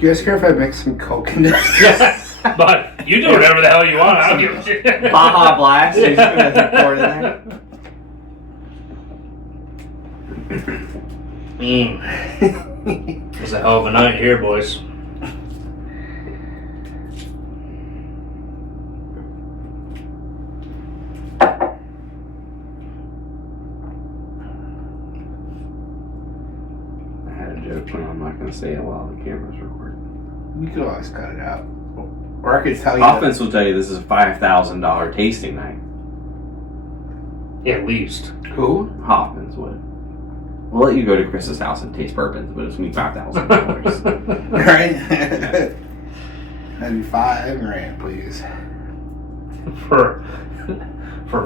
You guys care if I mix some Coke in this? Yes, but you do whatever the hell you want. I don't give a shit. Baja Blast. You're just gonna pour it in there. It was a hell of a night here, boys. I had a joke, but I'm not gonna say it while the camera's recording. We could always cut it out. Or I could tell you. Hoffman's will tell you this is a $5,000 tasting night. At least. Who? Hoffman's would. We'll let you go to Chris's house and taste bourbons, but it's gonna be $5,000. Right? That'd be $5,000, please. For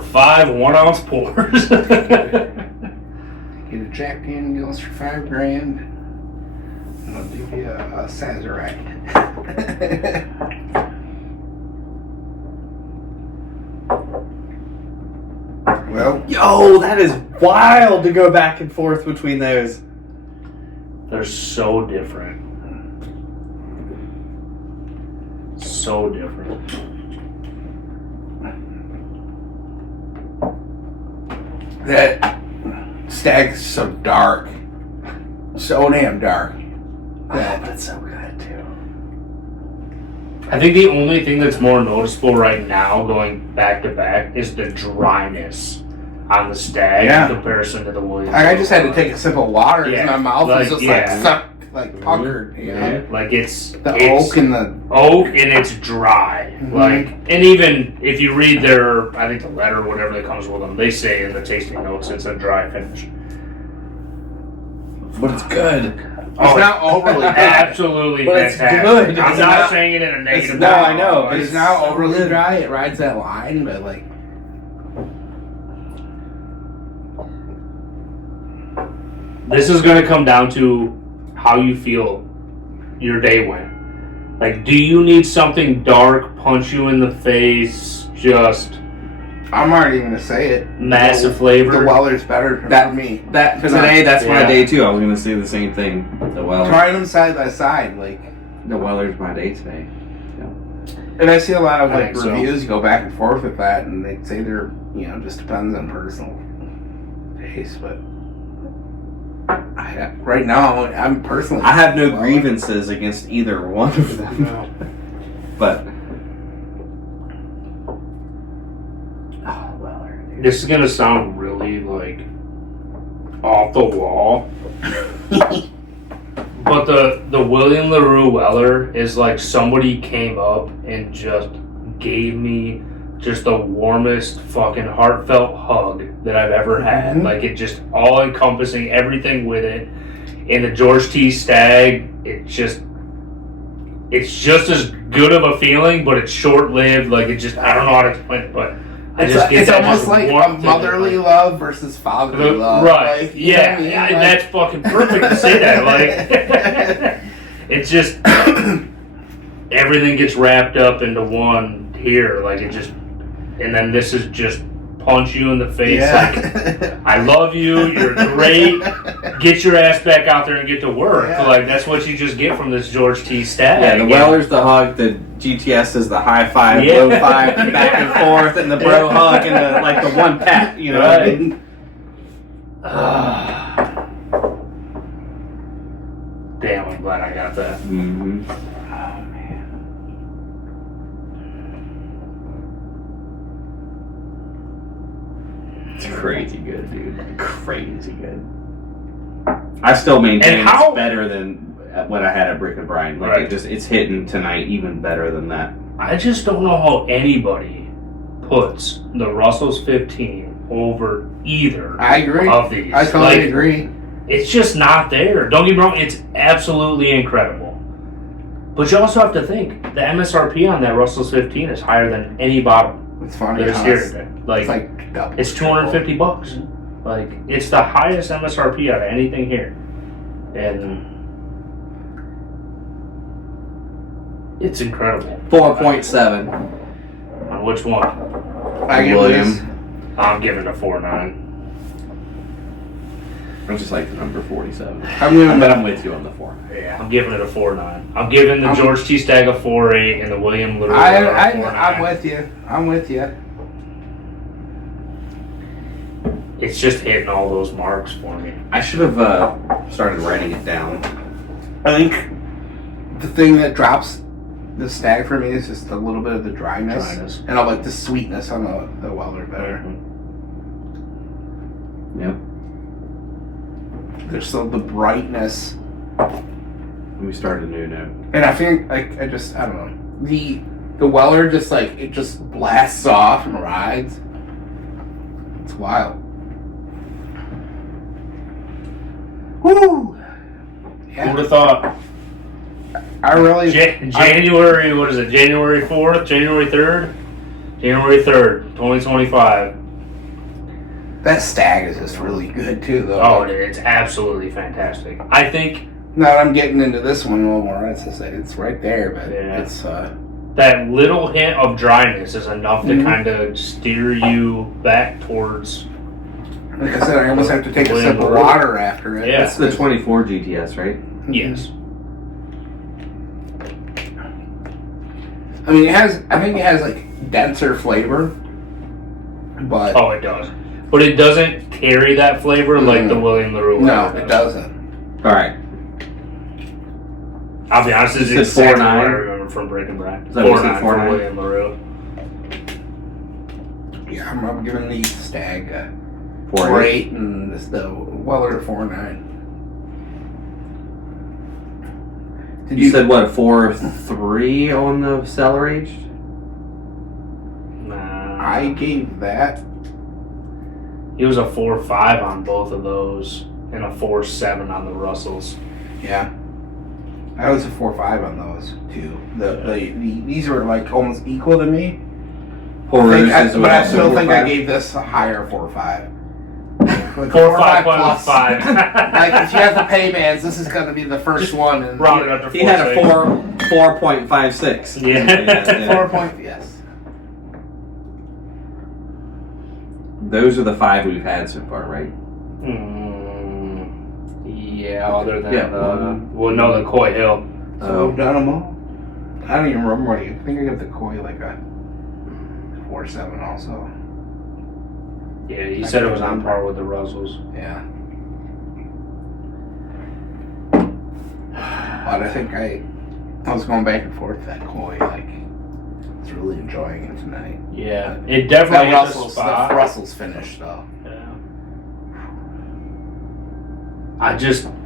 5 1-ounce pours. Get a Jack Daniels for $5,000. And I'll give you a Sazerac. Well, Yo, that is wild to go back and forth between those. They're so different. So different. that Stag's so dark. So damn dark. That That's so good too. I think the only thing that's more noticeable right now, going back to back, is the dryness on the Stag Yeah. in comparison to the William. I just had to take a sip of water because Yeah, my mouth was just like, like yeah. sucked, like puckered. You know? Yeah, like it's The it's oak and the oak and it's dry. Mhm. Like, and even if you read their, I think the letter, whatever that comes with them, they say in the tasting notes it's a dry finish. But it's good. it's not overly dry. Absolutely But it's fantastic. good. I'm It's not not- saying it in a negative no, way. I know. It's It's not so overly good. dry. It rides that line, but like This is going to come down to how you feel your day went. Like, do you need something dark, punch you in the face, just I'm already gonna say it. Massive flavor. The Weller's better for me. That today, that's my day too. I was gonna say the same thing. The Weller. Trying them side by side, like. The Weller's my day today. And I see a lot of I think reviews go back and forth with that, and they say they're just depends on personal taste. But right now, I'm personally. I have no grievances against either one of them. No. But This is gonna sound really like off the wall, but the William Larue Weller is like somebody came up and just gave me just the warmest fucking heartfelt hug that I've ever had. Mm-hmm. Like it just all encompassing everything with it. And the George T Stagg, it's just as good of a feeling, but it's short lived. Like it just I don't know how to explain it, but. It's almost like a motherly love versus fatherly love. Right. Like, yeah, that's fucking perfect to say that. Like, it's just, everything gets wrapped up into one here. Like, it just, and then this is just punch you in the face. Yeah. Like, I love you. You're great. Get your ass back out there and get to work. Yeah. Like, that's what you just get from this George T Stagg. yeah, the Weller's the hug, the GTS is the high five, Yeah. low five, back and forth, and the bro hug, and the one pat. You know what I mean? Damn, I'm glad I got that. Mm-hmm. Oh man. It's crazy good, dude. Crazy good. I still maintain And how- it's better than what I had at Brick and Brine. Like Right. it's hitting tonight even better than that. I just don't know how anybody puts the Russell's 15 over either I agree. of these. I totally Like, agree. It's just not there. Don't get me wrong, it's absolutely incredible. But you also have to think, the MSRP on that Russell's 15 is higher than any bottle It's funny. that is how here it's, today. it's like double. It's $250. Like, it's the highest MSRP out of anything here. And it's incredible. 4.7. On which one? I give William. this. I'm giving it a 4.9. I just like the number 47. I'm giving But it. I'm with you on the 4. Yeah, I'm giving it a 4.9. I'm giving the George T Stagg a 4.8 and the William Larue Weller a 4.9. I'm with you. I'm with you. It's just hitting all those marks for me. I should have started writing it down. I think the thing that drops the Stag for me is just a little bit of the dryness. And I like the sweetness on the Weller better. Yep. There's still the brightness, We started a new note. and I think I don't know, the Weller just like it just blasts off and rides. It's wild. Woo! Who Yeah, would have thought? I really. January, what is it? January 4th? January 3rd? January 3rd, 2025. That Stag is just really good too, though. Oh, it's absolutely fantastic. I think Now that I'm getting into this one a little more, it's right there, but Yeah. it's that little hint of dryness is enough to Mhm. kind of steer you back towards. like I said, I almost have to take a William sip of Larue. water after it. Yeah. It's the 24 GTS, right? Yes. I mean, I think it has like denser flavor, but Oh, it does. But it doesn't carry that flavor like the William Larue. no, Weller it does. doesn't. All right. I'll be honest, this You is said exactly 4.9? what I remember from Breaking Bad. Is that what you said, 4.9 for 4.9? William Larue. Yeah, I'm giving the Stag a 4.8. 4.8 and the Weller a 4.9. Did You said what, a 4.3 on the Cellar aged? Nah. I gave that? He was a 4.5 on both of those and a 4.7 on the Russells. Yeah. I was a 4.5 on those too. These were like almost equal to me. But I still think I gave this a higher 4.5. Like 4.5 plus. 5. Like if you have the pay bands, this is gonna be the first one. And Round it up to He had a 4.6. 4.56. Yeah. 4 point. Yes. those are the 5 we've had so far, right? Yeah, other than Yeah. the Coy Hill. So I've done them all. I don't even remember what I think I got the Koi like a 4.7 also. Yeah, he said it was on par with the Russells. Yeah. But I think I was going back and forth that Koi, like, I was really enjoying it tonight. Yeah, it definitely That hit the Russell's, spot. the Russell's finish though. Yeah.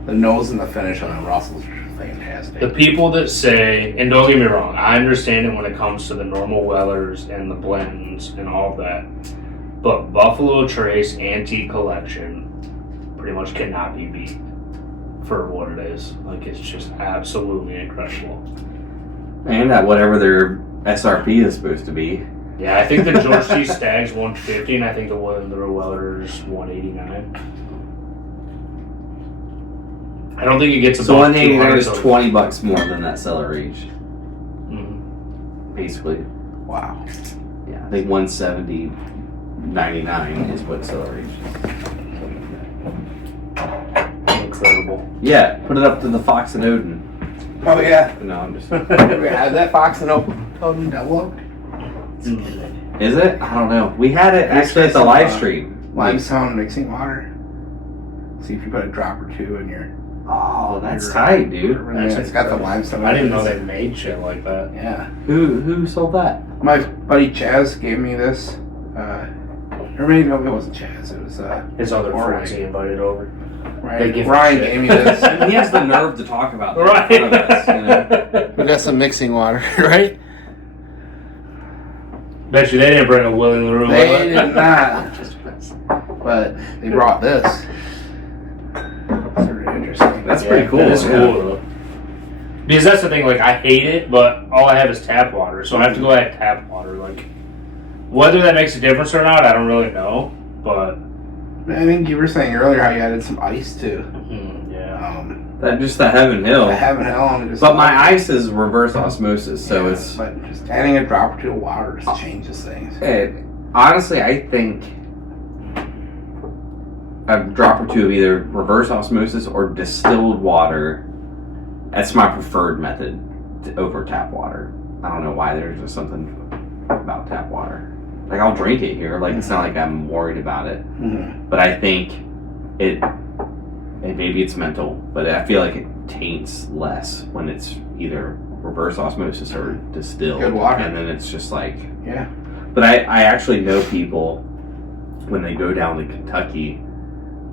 The nose and the finish on the Russell's are fantastic. The people that say, and don't get me wrong, I understand it when it comes to the normal Wellers and the Blendens and all that, but Buffalo Trace Antique Collection pretty much cannot be beat for what it is. Like, it's just absolutely incredible. And at whatever their SRP is supposed to be. Yeah, I think the George T Stagg's 150, and I think the William Larue Weller's 189. I don't think it gets above So 189 is 200, $20 more than that Cellar Age, Mhm. basically. Wow. Yeah, I think 170.99 is what Cellar Age is. Incredible. Yeah, put it up to the Fox and Odin. Oh yeah. No, I'm just. We had that Fox and Odin double. Is it? I don't know. We had it actually at the live stream. Limestone mixing water. See if you put a drop or two in your. Oh, that's tight, dude. It's got the limestone. I didn't know they made shit like that. Yeah. Who sold that? My buddy Chaz gave me this. Or maybe no, it wasn't Chaz. It was His other Ryan. friends he invited over. Ryan, give Ryan him shit. gave me this. He has the nerve to talk about that Right. in front of us, you know? We got some mixing water, right? Bet you they didn't bring a William Larue They Weller. did not. But they brought this. It's really interesting. That's pretty cool. That is yeah. cool though. Because that's the thing, like, I hate it, but all I have is tap water, so I have to go add tap water. Like, whether that makes a difference or not, I don't really know. But I think you were saying earlier how you added some ice too. yeah, That just the Heaven Hill. I haven't hell on just. But my ice is reverse osmosis, so it's. But just adding a drop or two of water just changes things. Honestly, I think a drop or two of either reverse osmosis or distilled water. That's my preferred method over tap water. I don't know why. There's just something about tap water. Like, I'll drink it here. Like, it's not like I'm worried about it. Mm-hmm. But I think it maybe it's mental, but I feel like it taints less when it's either reverse osmosis or distilled. Good water. And then it's just like. Yeah. But I actually know people when they go down to Kentucky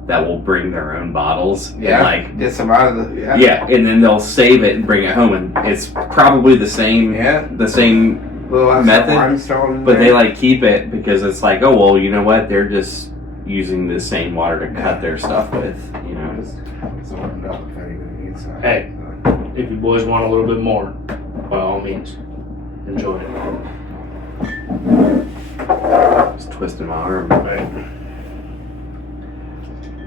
that will bring their own bottles. Yeah. And like, Get some out of the. Yeah. yeah, and then they'll save it and bring it home, and it's probably the same. Yeah. The same Little method, limestone but they there. like keep it because it's like, oh well, you know what? They're just using the same water to cut their stuff with, you know. It's warmed up if anybody needs some. Hey. If you boys want a little bit more, by all means, enjoy it. Just twisting my arm. Right.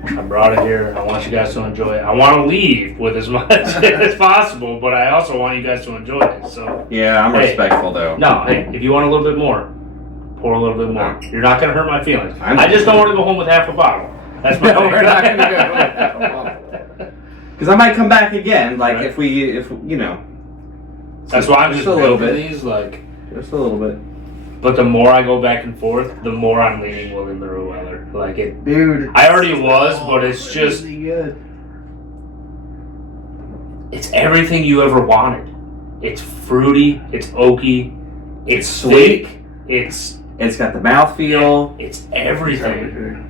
I brought it here. I want you guys to enjoy it. I want to leave with as much as possible, but I also want you guys to enjoy it. So Yeah, I'm Hey. respectful though. no, hey, if you want a little bit more, pour a little bit more. You're not gonna hurt my feelings. I'm- I just don't want to go home with half a bottle. That's my. No, we're not gonna go. Because I might come back again, like Right. if you know. That's why I'm Just just a little building bit. these, like. Just a little bit. But the more I go back and forth, the more I'm leaning William Larue Weller. Like it. Dude. I already was, but it's just. Really good. It's everything you ever wanted. It's fruity. It's oaky. It's Sweet. thick. It's It's got the mouthfeel. it's everything.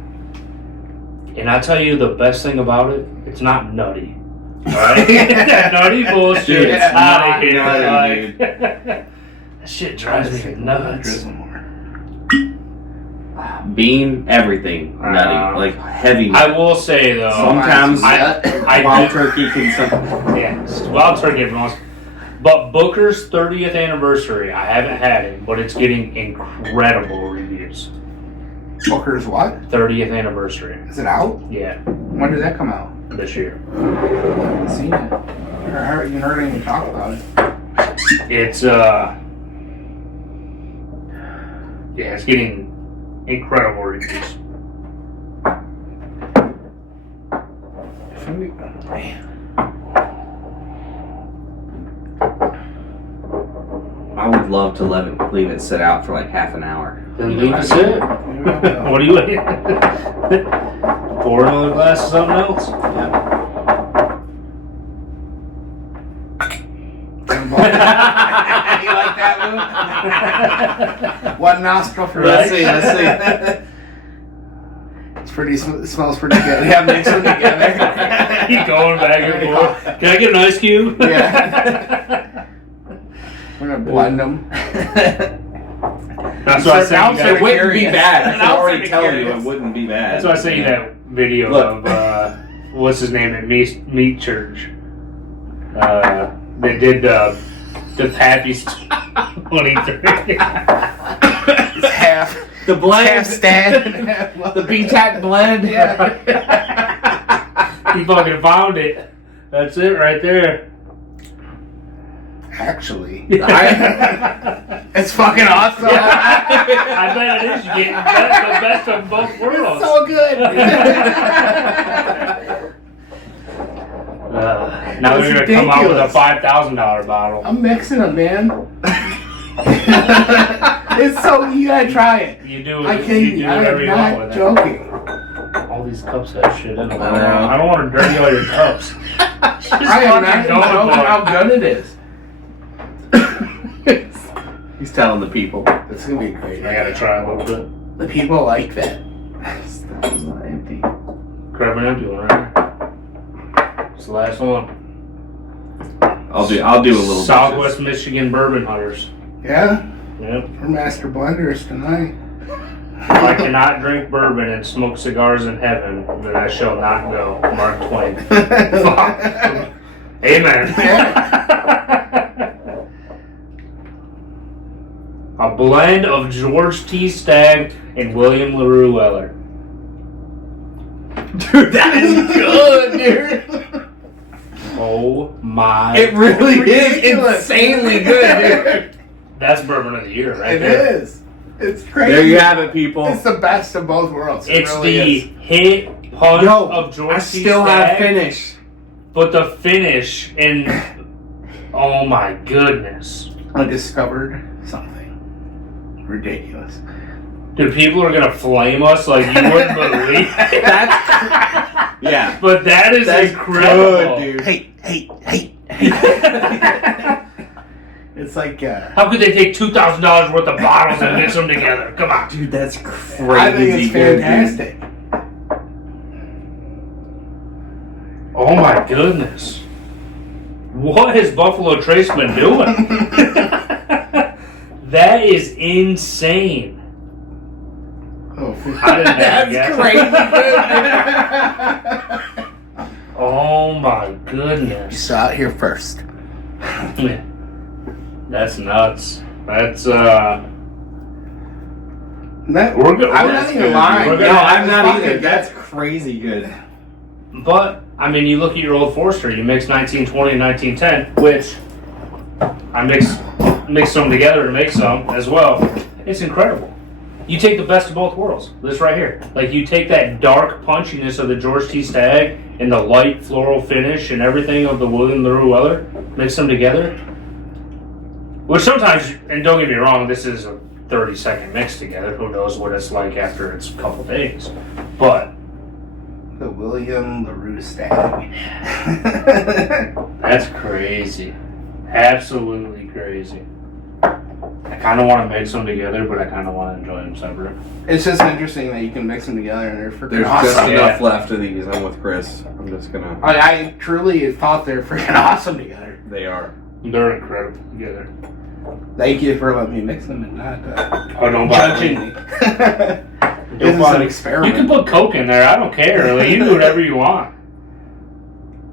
And I tell you the best thing about it, it's not nutty. Alright? That nutty bullshit, Dude, it's it's out of not here. nutty, Like, that shit drives me nuts. Drizzle more. Bean, everything nutty, like heavy. I will say though, Sometimes I wild do- turkey can something. yeah, it's wild turkey every once. But Booker's 30th anniversary, I haven't had it, but it's getting incredible reviews. Booker's what? 30th anniversary. Is it out? Yeah, When did that come out? this year. I haven't seen it. I haven't even heard anyone talk about it. It's it's getting Incredible reviews. I would love to leave it sit out for like half an hour. Then leave it sit. What are you waiting? Pour another glass of something else? You like that, Lou? One nostril for Right. Let's see. It's pretty. It smells pretty good. Yeah, mix them together. Keep going back and forth. Can I get an ice cube? Yeah. We're gonna blend them. That's why I said you It gotta- wouldn't be bad. I can Now I'm already kinda tell you curious. it wouldn't be bad. That's why I sent you that video Look. of what's his name at Meat Church. They did the Pappy's 23. It's half. The blend, Half stand. the BTAC blend. Yeah. He fucking found it. That's it right there. Actually, it's fucking awesome. I bet it is. You get the best of both worlds. So good. Now That's they're gonna come out with a ridiculous. $5,000 bottle. I'm mixing them, man. It's so you gotta try it. You do. I You can't. do I'm whatever you want not with it. joking. All these cups have shit in them. I know. I don't want to dirty all your cups. I am not joking how good it is. He's telling the people. It's gonna be great. I gotta try a little bit. The people like that. That was not empty. Grab an empty one, right? It's the last one. I'll do a little. Southwest Michigan bourbon hunters. Yeah, Yep. we're master blenders tonight. If I cannot drink bourbon and smoke cigars in heaven, then I shall not go. Mark Twain. Amen. A blend of George T Stagg and William Larue Weller. Dude, that is good, dude. Oh my! It really Ridiculous. is insanely good, dude. That's bourbon of the year, right It there. is. It's crazy. There you have it, people. It's the best of both worlds. It It's really the is. hit punch of George I T still Stagg, have finish. but the finish and oh my goodness, I discovered something ridiculous. dude! People are gonna flame us like you wouldn't believe. Yeah. But that is That's incredible, good, dude. Hey. It's like, How could they take $2,000 worth of bottles and mix them together? Come on. Dude, that's crazy. I think it's good, dude. fantastic. Oh my goodness. What has Buffalo Trace been doing? That is insane. Oh, I didn't have to That's guess. crazy good, Oh my You goodness. saw it here first. That's nuts. That's That, We're good. I'm That's not good. even lying. We're dude. good. No, I'm not Fucking either. good. That's crazy good. but I mean you look at your old Forester, you mix 1920 and 1910, which I mix them together to make some as well. It's incredible. You take the best of both worlds. This right here. Like you take that dark punchiness of the George T Stagg and the light floral finish and everything of the William Larue Weller, mix them together. Which sometimes, and don't get me wrong, this is a 30-second mix together. Who knows what it's like after it's a couple days. But The William Larue Stagg. that's crazy. Absolutely crazy. I kind of want to mix them together, but I kind of want to enjoy them separate. It's just interesting that you can mix them together and they're freaking There's just awesome. enough left of these. I'm with Chris. I'm just gonna. I truly thought they're freaking awesome together. They are. They're incredible together. Thank you for letting me mix them and not Oh, don't bother judging me. me. Don't This is bother an me. experiment. You can put Coke in there. I don't care. Like, you do whatever you want.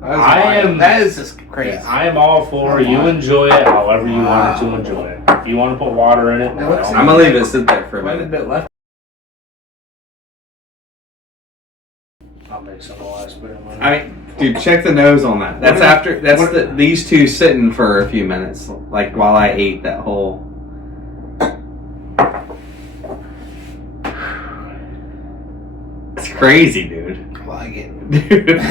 That is just crazy. I am all for you enjoy it however you want to enjoy it. If you want to put water in it, Now let's well, I'm gonna leave it sit there for a Quite a minute. bit left. I'll make some last bit of money. I mean, dude, check the nose on that. That's after. That's these two sitting for a few minutes, like while I ate that whole. crazy, dude. I like it. Dude.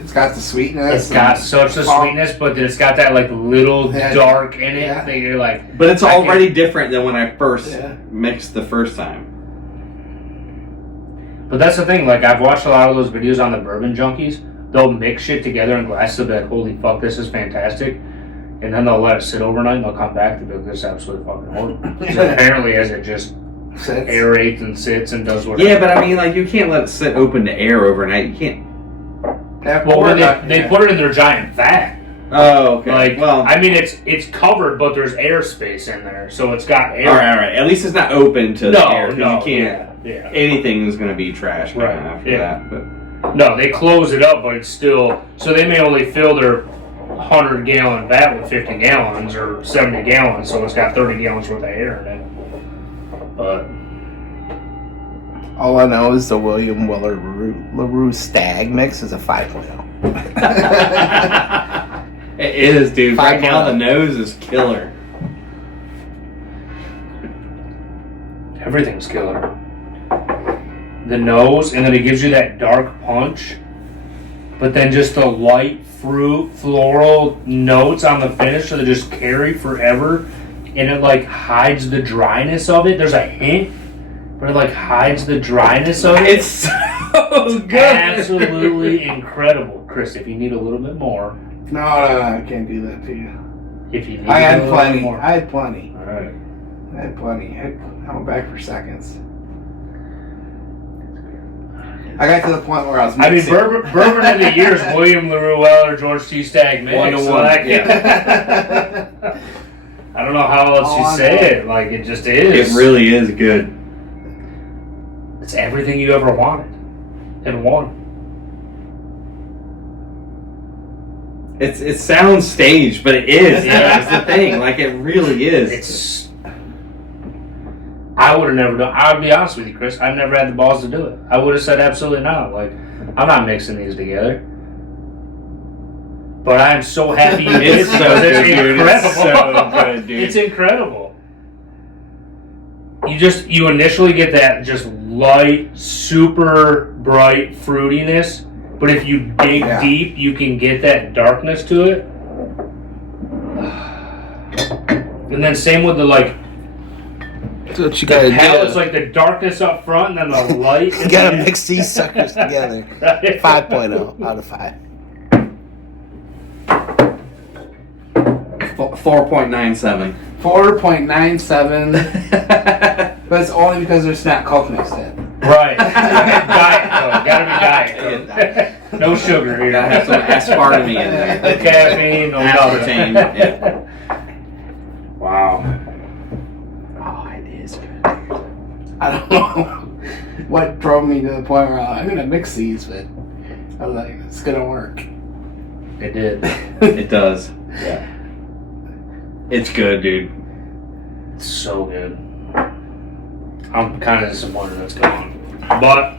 It's got the sweetness. It's got such a sweetness, but then it's got that like little dark in it that you're like. But it's already different than when I first mixed the first time. But that's the thing. Like I've watched a lot of those videos on the Bourbon Junkies. They'll mix shit together in glasses. They'll be like, "Holy fuck, this is fantastic!" And then they'll let it sit overnight, and they'll come back to be like, "This is absolutely fucking horrible." So apparently, as it just aerates and sits and does whatever. Yeah, but I mean, like you can't let it sit open to air overnight. You can't. Well, they put it in their giant vat. Oh, okay. Like, well, I mean, it's covered, but there's airspace in there, so it's got air. All right. At least it's not open to the air. No, you can't. Yeah. Anything's gonna be trash after that. But no, they close it up, but it's still. So they may only fill their 100-gallon vat with 50 gallons or 70 gallons, so it's got 30 gallons worth of air in it. But all I know is the William Larue Stagg mix is a 5.0. it is, dude. Right now, 5.0. the nose is killer. everything's killer. The nose, and then it gives you that dark punch, but then just the light fruit, floral notes on the finish that just carry forever, and it like hides the dryness of it. There's a hint, but it like hides the dryness of it. It's so good. Absolutely incredible. Chris, if you need a little bit more. No, I can't do that to you. If you need I a had little plenty. more. I had plenty. All right. I had plenty. I went back for seconds. I got to the point where I was I mean, mixing. bourbon of the year is William Larue Weller, George T Stagg mix. 1-1, So I don't know how else Oh, you I say know. it. Like, it just is. It really is good. It's everything you ever wanted in one. It sounds staged, but it is. Yeah. That's the thing. Like, it really is. It's. I would have never done. I'll be honest with you, Chris. I've never had the balls to do it. I would have said absolutely not. Like, I'm not mixing these together. But I am so happy you did It's so because good, dude. incredible. It's so good, dude. It's incredible. You initially get that just light, super bright fruitiness, but if you dig deep, you can get that darkness to it. And then same with the like. That's what you gotta It's like the darkness up front and then the light. You gotta mix these suckers together. 5.0 out of 5. 4.97. 4.97. But it's only because there's not Coke mixed in. Right. Diet Coke. Gotta be Diet Coke. No sugar here. Gotta have some aspartame in there. No caffeine, no Aspartame, nothing. yeah. Wow. Oh, it is good. I don't know what drove me to the point where I'm gonna mix these, but I was like, it's gonna work. It did. It does. Yeah. It's good, dude. It's so good. I'm kind of disappointed it's gone. But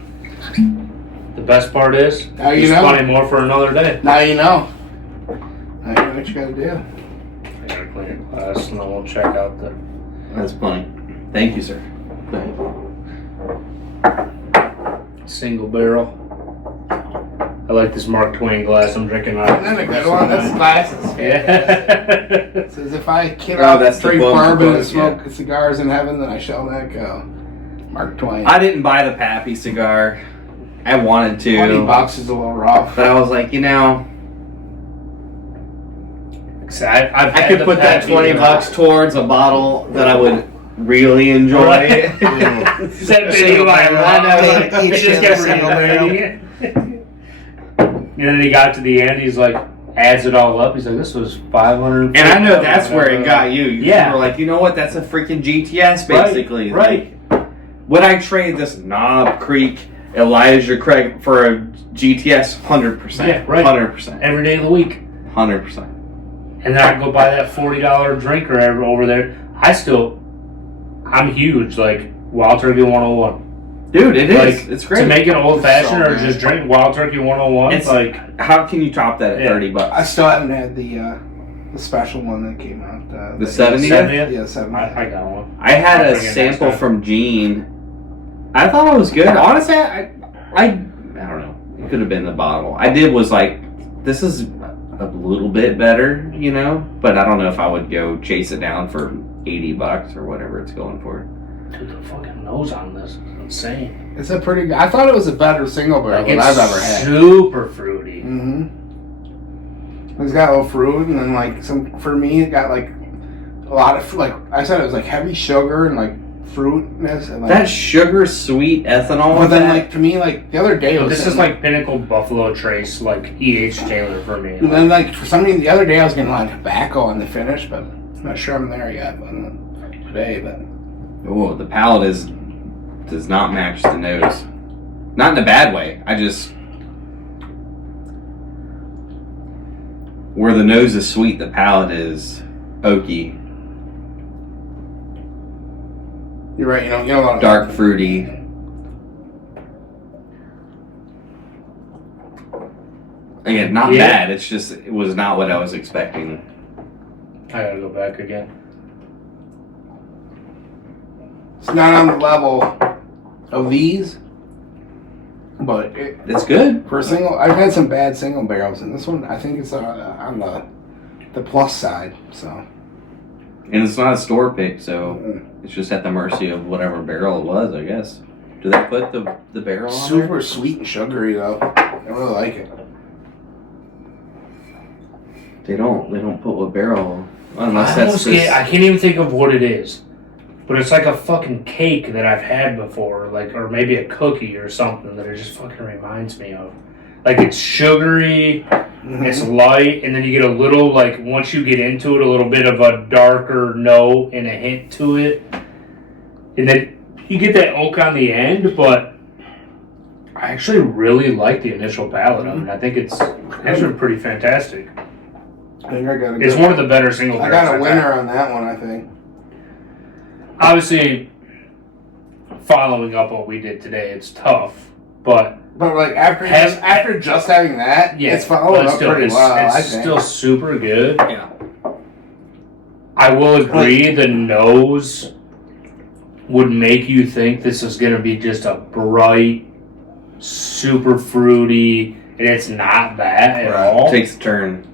the best part is, Now you there's know. plenty more for another day. Now you know. Now you know what you gotta do. I gotta clean your glass and then we'll check out the That's funny. Thank you, sir. single barrel. I like this Mark Twain glass I'm drinking out of. Isn't that a good one? That's glasses. Yeah. It says if I Oh, cannot that's the drink book, bourbon and yeah. smoke cigars in heaven, then I shall not go. Mark Twain. I didn't buy the Pappy cigar. I wanted to. $20 is a little rough. But I was like, you know, I've I could put that $20 towards a bottle that I would really enjoy. Right. Sent to you by Take Ron. each It just in a kept single reiterating it. And then he got to the end, he's like, adds it all up. He's like, this was 500. And I know that's where it got you. You Yeah. were like, you know what? That's a freaking GTS, basically. Right. Would I trade this Knob Creek Elijah Craig for a GTS? 100%. Yeah, right. 100%. Every day of the week. 100%. And then I can go buy that $40 drinker over there. I'm huge. Like, Wild Turkey 101. Dude, it is. Like, It's great. To make an old fashioned so or good. just drink Wild Turkey 101, It's like, how can you top that at Yeah. $30? I still haven't had the special one that came out. The 70th? 70th? Yeah, 70th. I got one. I had I'll a bring it next sample time. from Gene. I thought it was good. Honestly, I don't know. It could have been the bottle. I did was like, this is a little bit better, you know, but I don't know if I would go chase it down for $80 or whatever it's going for. Dude, the fucking nose on this is insane. It's a pretty. I thought it was a better single barrel Like, than it's I've ever had. super fruity. Mm-hmm. It's got a little fruit, and then like for me, it got like a lot of like I said, it was like heavy sugar and like fruitness and like That sugar sweet ethanol. But then like to me, like the other day, it was This is like Pinnacle Buffalo Trace, like E.H. Taylor for me. And then like for some reason the other day I was getting a lot of tobacco on the finish, but I'm not sure I'm there yet. But today, but oh, the palate does not match the nose. Not in a bad way. I just where the nose is sweet, the palate is oaky, you're right. You know a lot of dark fruity. Again, not bad. It's just it was not what I was expecting. I gotta go back again. It's not on the level of these, but It's good. for a single, I've had some bad single barrels, and this one I think it's on the plus side. So, And it's not a store pick, so it's just at the mercy of whatever barrel it was, I guess. Do they put the barrel on there? super sweet and sugary though. I really like it. They don't put what barrel unless I that's almost this. I can't even think of what it is. But it's like a fucking cake that I've had before, like, or maybe a cookie or something that it just fucking reminds me of. Like, it's sugary, it's light, and then you get a little, like, once you get into it, a little bit of a darker note and a hint to it. And then you get that oak on the end, but I actually really like the initial palate of it. I think it's actually pretty fantastic. I think I got a It's good, one of the better single I barrels got a I've winner had. on that one. I think. Obviously, following up what we did today, it's tough, but But like after just having that, yeah, it's following but up pretty well. I It's think. still super good. Yeah. I will agree, the nose would make you think this is going to be just a bright, super fruity, and it's not that at Right. all. Takes a turn.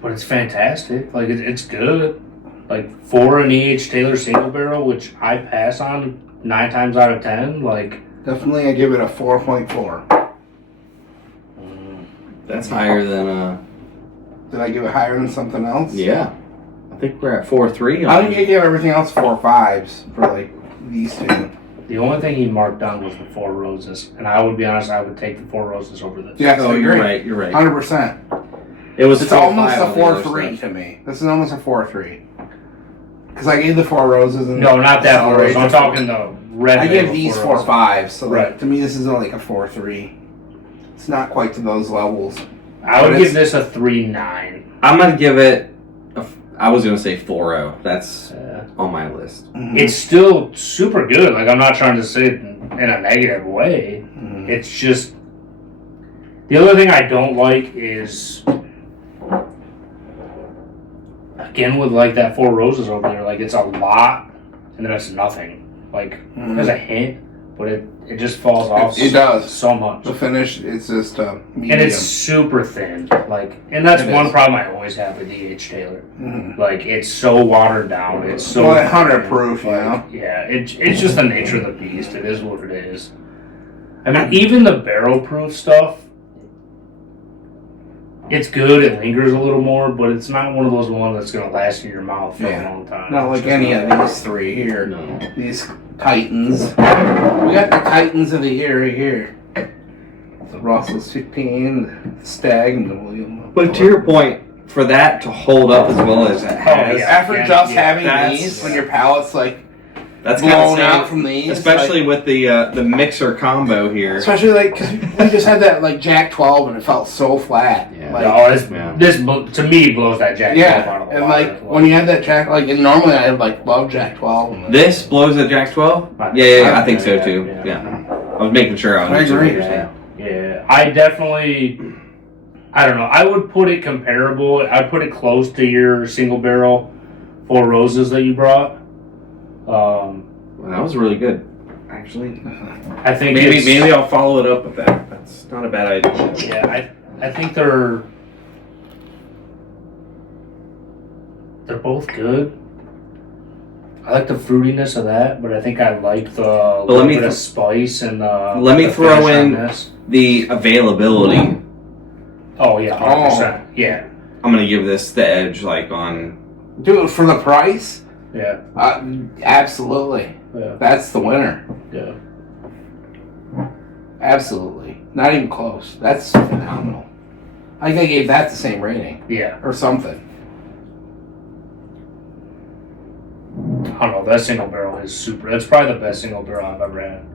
But it's fantastic. Like, it's good. Like, for an E.H. Taylor single barrel, which I pass on 9 times out of 10, like... Definitely, I give it a 4.4. That's higher than Did I give it higher than something else? yeah. I think we're at 4.3. I think I give everything else 4.5s for like these two. The only thing he marked down was the Four Roses. And I would be honest, I would take the Four Roses over this. Yes, Oh, I you're agree. right. You're right. 100%. It was It's 4.5 almost a on the other 4.3 stuff. to me. This is almost a 4.3. Because I gave the Four Roses and No, not that Four Roses. I'm Roses. talking the red. I give label these Four Roses. 4.5s. So like, Right. to me, this is only like a 4.3. It's not quite to those levels. I would But give it's- this a 3.9. I'm gonna give it. I was gonna say 4.0. That's on my list. It's still super good. Like, I'm not trying to say it in a negative way. It's just... The other thing I don't like is... Again, with like that Four Roses over there, like, it's a lot, and then it's nothing. Like, there's a hint, but it just falls off It does. so much. The finish, it's just medium. And it's super thin. Like, and that's It one is. problem I always have with E.H. Taylor. Like, it's so watered down. It's so... Well, 100 thin. proof, you know? Yeah, it's just the nature of the beast. It is what it is. I mean, even the barrel proof stuff, it's good. It lingers a little more, but it's not one of those ones that's going to last in your mouth for a long time. Not like any of these three here. No. These Titans. We got the Titans of the year right here. The Russell's 15, the Stagg, and the William. But to your point, for that to hold up as well as it has, yeah. After just having that's- these, when your palate's like that's blown kinda out sad, from these, especially like, with the mixer combo here. especially like because we just had that like Jack 12 and it felt so flat. Yeah. Like, Oh, this to me blows that Jack 12 out yeah, of the and water. like when you had that Jack, like and normally I like love Jack 12. And This blows a Jack 12? Yeah, I think so too. Yeah. Yeah. I was making sure I I understood what agree. you're saying. Yeah, I definitely, I don't know. I would put it comparable. I'd put it close to your single barrel Four Roses that you brought. Well, that was really good, actually. I think Maybe I'll follow it up with that. That's not a bad idea. Yeah, I think they're both good. I like the fruitiness of that, but I think I like the little bit of spice and let me throw in the availability. Oh yeah, 100%. Yeah. I'm gonna give this the edge, like on. Dude, for the price, Yeah. absolutely. Yeah. That's the winner. Yeah. Absolutely. Not even close. That's phenomenal. I think I gave that the same rating Yeah. or something. I don't know. That single barrel is super. It's probably the best single barrel I've ever had.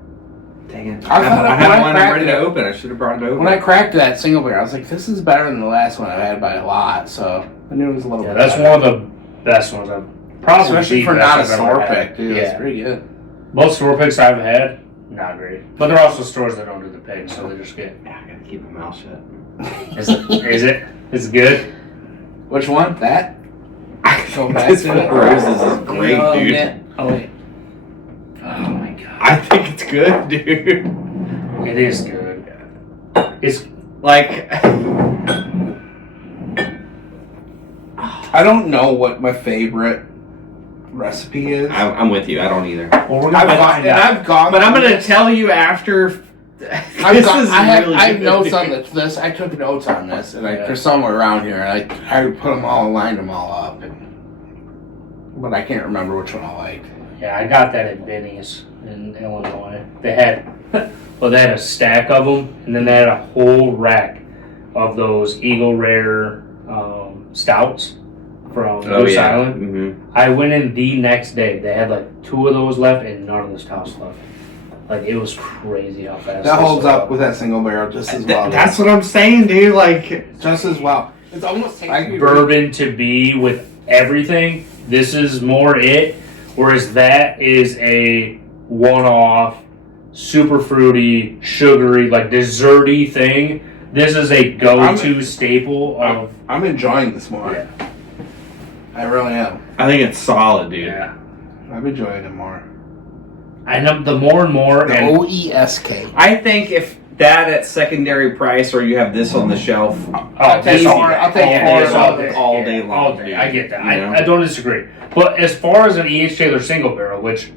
Dang it! I thought I had one cracked ready to it. open. I should have brought it over. When I cracked that single barrel, I was like, "This is better than the last one I've had by a lot." So I knew it was a little. Yeah, bit that's better. one of the best ones I've probably. Especially the for best not a I've ever store had. pick, dude. Yeah. It's pretty good. Most store picks I've had, not great. But there are also stores that don't do the pick, so they just get. Yeah, I gotta keep my mouth shut. Is it? Is it good? Which one? That? Go back This to one it. Roses is great, Oh, dude. yeah. Oh wait. Oh my god. I think it's good, dude. It is good. It's Like, I don't know what my favorite recipe is. I'm with you. I don't either. well, we're gonna find out. I've gone. But I'm gonna tell you after. I really have good, notes dude. on this. I took notes on this, and Yeah. they're somewhere around here. And I put them all, lined them all up, but I can't remember which one I liked. Yeah, I got that at Benny's in Illinois. They had, well, they had a stack of them, and then they had a whole rack of those Eagle Rare stouts from Goose Island. Mm-hmm. I went in the next day. They had like 2 of those left and none of the stouts left. Like, it was crazy how fast That they holds sold up out. with that single barrel just as well. That's what I'm saying, dude. Like, just as well. It's almost like Bourbon to be with everything. This is more it. Whereas that is a one-off, super fruity, sugary, like desserty thing. This is a go-to staple of. I'm enjoying this more. Yeah. I really am. I think it's solid, dude. Yeah. I'm enjoying it more. And the more and more, The and OESK. I think if that at secondary price, or you have this on the shelf, I'll take this four. I'll take four this all day. all day long, All day. dude. I get that. You know? I don't disagree. But as far as an E.H. Taylor single barrel, which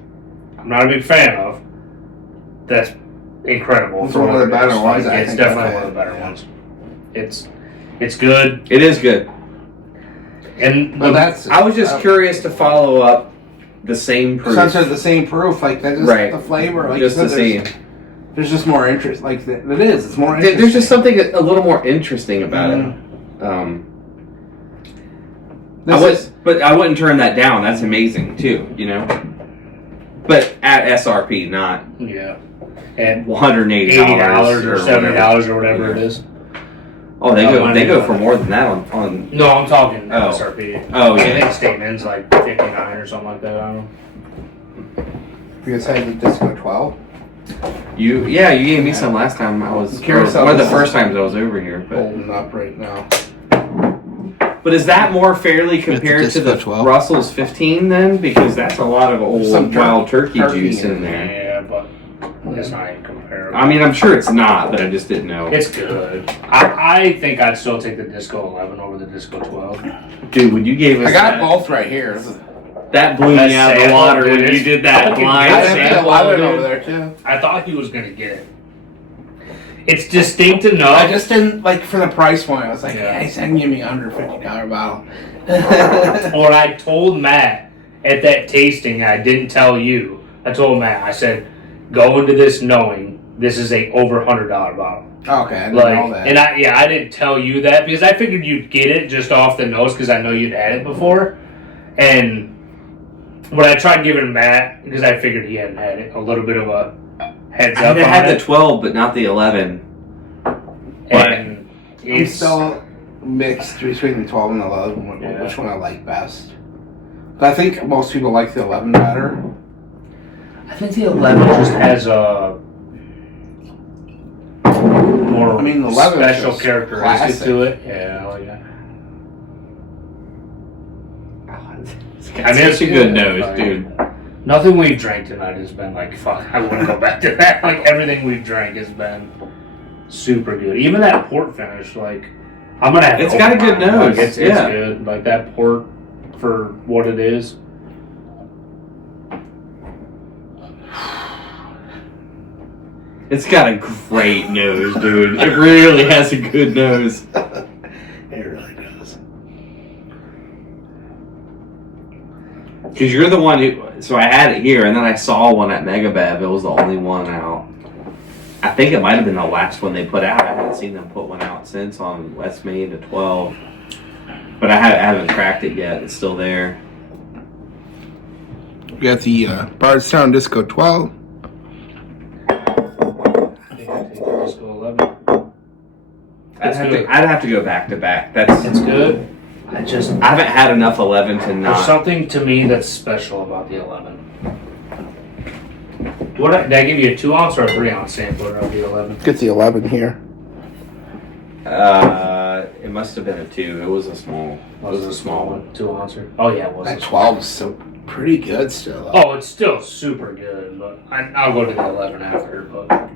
I'm not a big fan of, that's incredible. It's one of the better It's ones, I It's think definitely I've one of the had. better ones. It's good. it is good. And But that's. I was just curious to follow up the same proof. Such as the same proof, like that. Just Right. the flavor, like Just you the said, same. There's just more interest. Like it is. It's more interesting. There's just something a little more interesting about it. But I wouldn't turn that down. That's amazing too, you know. But at SRP, not yeah, and $180 $80 or $70 or whatever Yeah. it is. Oh, they No, go for more than that on. No, I'm talking Oh. SRP. Oh, I yeah. think statement's like 59 or something like that. I don't know. You guys had the Disco 12. You gave me some last time I was. I'm curious or how one of the this first is times I was over here. But Holding up right now. is that more fairly compared to Disco the 12. Russell's 15 then? Because that's a lot of old Some wild turkey turkey juice in in there. Yeah, but it's not even comparable. I mean, I'm sure it's not, but I just didn't know. It's good. I think I'd still take the Disco 11 over the Disco 12. Dude, when you gave us I got that, both right here. that blew me That out of the sample, water when dude, you it's did that fucking blind good. I have the sample. 11 dude. over there too. I thought he was gonna get it. It's distinct enough. I just didn't like for the price point. I was like, Yeah. hey, he's gonna give me under $50 bottle. When I told Matt at that tasting, I didn't tell you. I told Matt, I said, go into this knowing this is a over $100 bottle. Okay, I didn't know Like, that. and I didn't tell you that because I figured you'd get it just off the nose because I know you'd had it before. And when I tried giving Matt, because I figured he hadn't had it, a little bit of a heads I up on had the it. 12, but not the 11. And I'm it's still mixed between the 12 and the 11, Yeah. which one I like best. But I think most people like the 11 better. I think the 11 just has a more I mean, the 11 is special just characteristic classic. to it. Yeah, I like that. It's such a good nose, dude. Nothing we've drank tonight has been like, fuck, I wouldn't go back to that. Like, everything we've drank has been super good. Even that port finish, like, I'm going to have to. It's got a good nose. Like, it's good. Like, that port for what it is. It's got a great nose, dude. It really has a good nose. It really does. Because you're the one who... So I had it here, and then I saw one at Megabev. It was the only one out. I think it might have been the last one they put out. I haven't seen them put one out since on West Main to 12. But I haven't cracked it yet. It's still there. We got the Bardstown Disco 12. That's good. I'd have to go back to back. It's good. I haven't had enough 11 to There's not. something to me that's special about the 11. Did I give you a 2 ounce or a 3 ounce sampler of the 11? Get the 11 here. It must have been a 2. It was a small. It was a small one, 2 ouncer. Oh yeah, it was. That 12 is still pretty good still. Though. Oh, it's still super good, but I'll go to the 11 after. But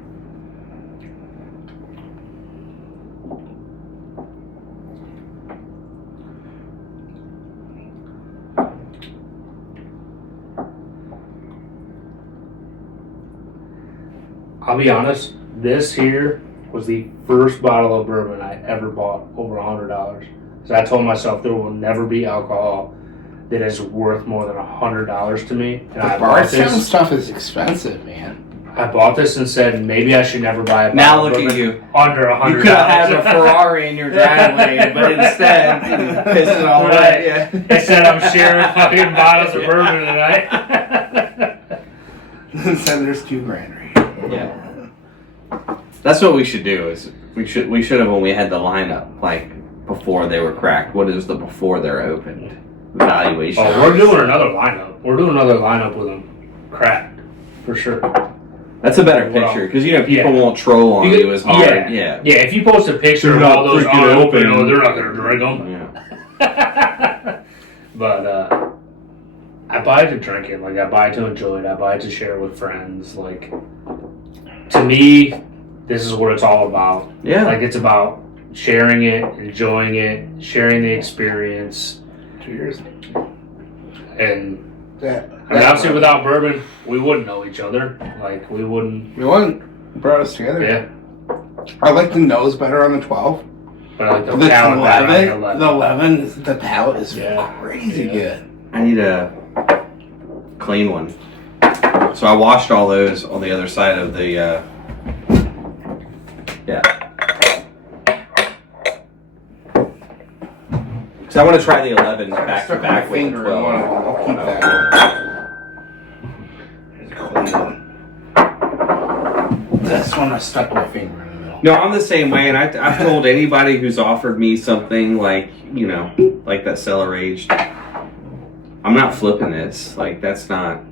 I'll be honest, this here was the first bottle of bourbon I ever bought over $100. So I told myself there will never be alcohol that is worth more than $100 to me. And The Bardstown stuff is expensive, man. I bought this and said maybe I should never buy a bottle Now of look at bourbon you. under $100. You could have had a Ferrari in your driveway, but instead you pissed it all away. Yeah. Instead I'm sharing fucking bottles of bourbon tonight. Instead there's $2,000 right here. Yeah. That's what we should do. Is we should have when we had the lineup like before they were cracked. What is the before they're opened valuation? Oh, we're doing another lineup. We're doing another lineup with them cracked for sure. That's a better picture because people won't troll on you as hard. Yeah. If you post a picture of all those unopened, they're not gonna drink them. Yeah. But I buy it to drink it. Like I buy it to enjoy it. I buy it to share with friends. Like to me, this is what it's all about. Yeah. Like it's about sharing it, enjoying it, sharing the experience. Cheers. And obviously without bourbon, we wouldn't know each other. Like we wouldn't. We wouldn't brought us together. Yeah. I like the nose better on the 12. But I like the The palate better on 11, the 11 is the palate is crazy good. I need a clean one. So I washed all those on the other side of the. So I want to try the 11 back to back with the 12. I'll keep that. Here's a clean one. This one I stuck my finger in the middle. No, I'm the same way, and I've told anybody who's offered me something like like that Cellar aged. I'm not flipping this. Like that's not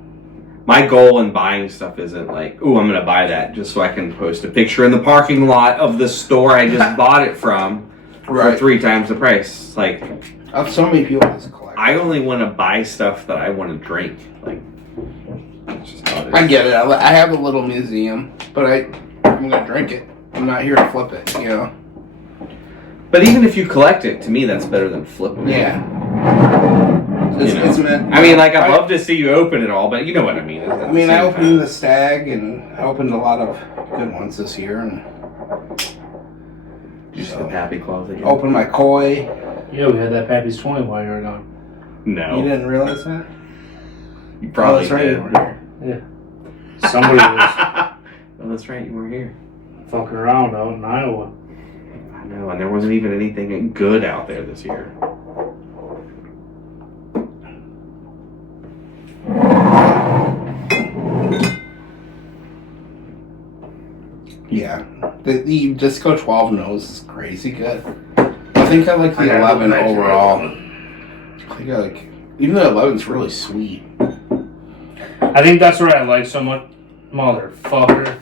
my goal in buying stuff. Isn't like, ooh, I'm gonna buy that just so I can post a picture in the parking lot of the store I just bought it from. For 3 times the price. Like, I have so many people that's collect. I only want to buy stuff that I want to drink. Like, that's just how it is. I get it. I have a little museum, but I'm gonna drink it. I'm not here to flip it, you know. But even if you collect it, to me, that's better than flipping it. Yeah. It's meant. I mean, like, I'd love to see you open it all, but you know what I mean. I mean, I opened the Stag, and I opened a lot of good ones this year, and. Just the Pappy Claws again. Open my koi. Yeah, we had that Pappy's 20 while you were gone. No. You didn't realize that? You probably that's right, did. you were Yeah. Somebody was Oh, that's right, you were here. fucking around out in Iowa. I know, and there wasn't even anything good out there this year. Yeah. The Disco 12 nose is crazy good. I think I like the 11 overall. I think I like. Even the 11's really sweet. I think that's what I like so much. Motherfucker.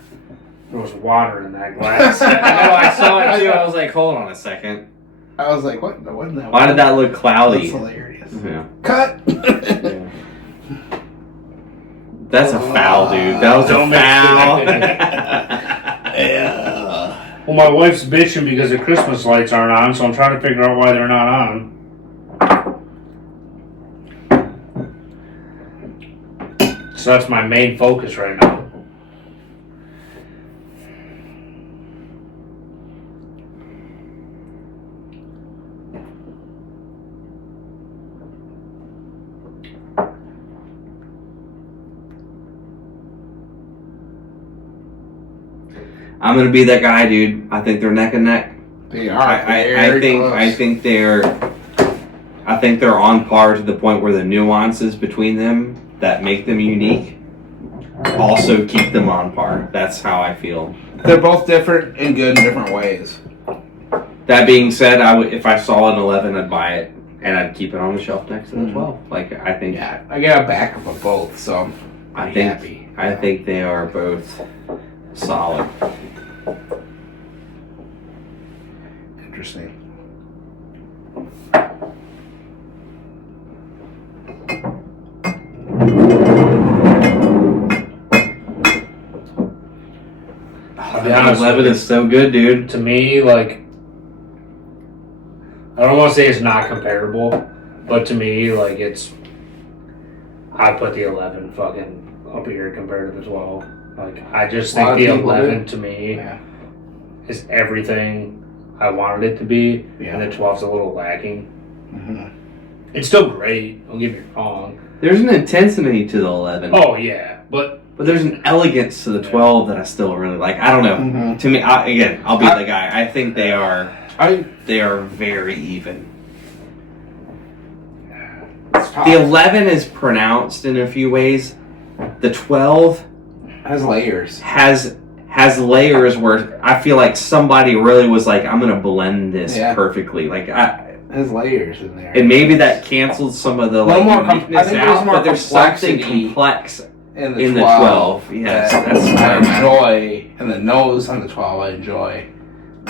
There was water in that glass. I know, I saw it too. I was like, hold on a second. I was like, what? Wasn't that? Why did that look cloudy? That's hilarious. Yeah. Cut! Yeah. That's a foul, dude. That was Don't a foul. Yeah. Well, my wife's bitching because the Christmas lights aren't on, so I'm trying to figure out why they're not on. So that's my main focus right now. I'm gonna be that guy, dude. I think they're neck and neck. They are. I think they're on par to the point where the nuances between them that make them unique also keep them on par. That's how I feel. They're both different and good in different ways. That being said, if I saw an 11, I'd buy it and I'd keep it on the shelf next to the 12. Like I think. Yeah, I got a backup of both, so I'm happy. I think they are both solid. Interesting. I'll be honest, 11 is so good, dude. to me, like, I don't want to say it's not comparable, but to me, like, I put the 11 fucking up here compared to the 12. Like, I just think the 11 to me is everything I wanted it to be, and the 12's a little lacking. Mm-hmm. It's still great, don't get me wrong. There's an intensity to the 11. Oh, yeah, but there's an elegance to the 12 that I still really like. I don't know. Mm-hmm. To me, I'll be the guy. I think they are very even. The 11 is pronounced in a few ways. The 12 has layers. Has layers where I feel like somebody really was like, I'm gonna blend this perfectly. Like has layers in there. And maybe that canceled some of the uniqueness I think out, more but there's something complex in the 12. Yes, that's I enjoy, and the nose on the 12 I enjoy.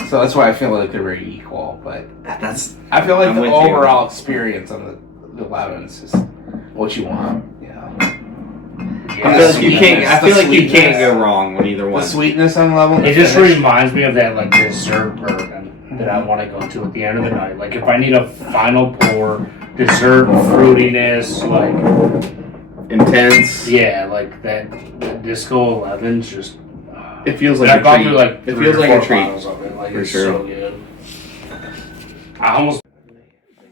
So that's why I feel like they're very equal. But I feel like the overall experience on the 11 is just what you want. I feel like you can't go wrong with either one. The sweetness on the level. It just reminds me of that like dessert bourbon that I want to go to at the end of the night. Like if I need a final pour, dessert fruitiness, like intense. Yeah, like that Disco 11's just. It feels like I've gone through like it feels like a treat. Of it. Like for it's sure. So good. I almost.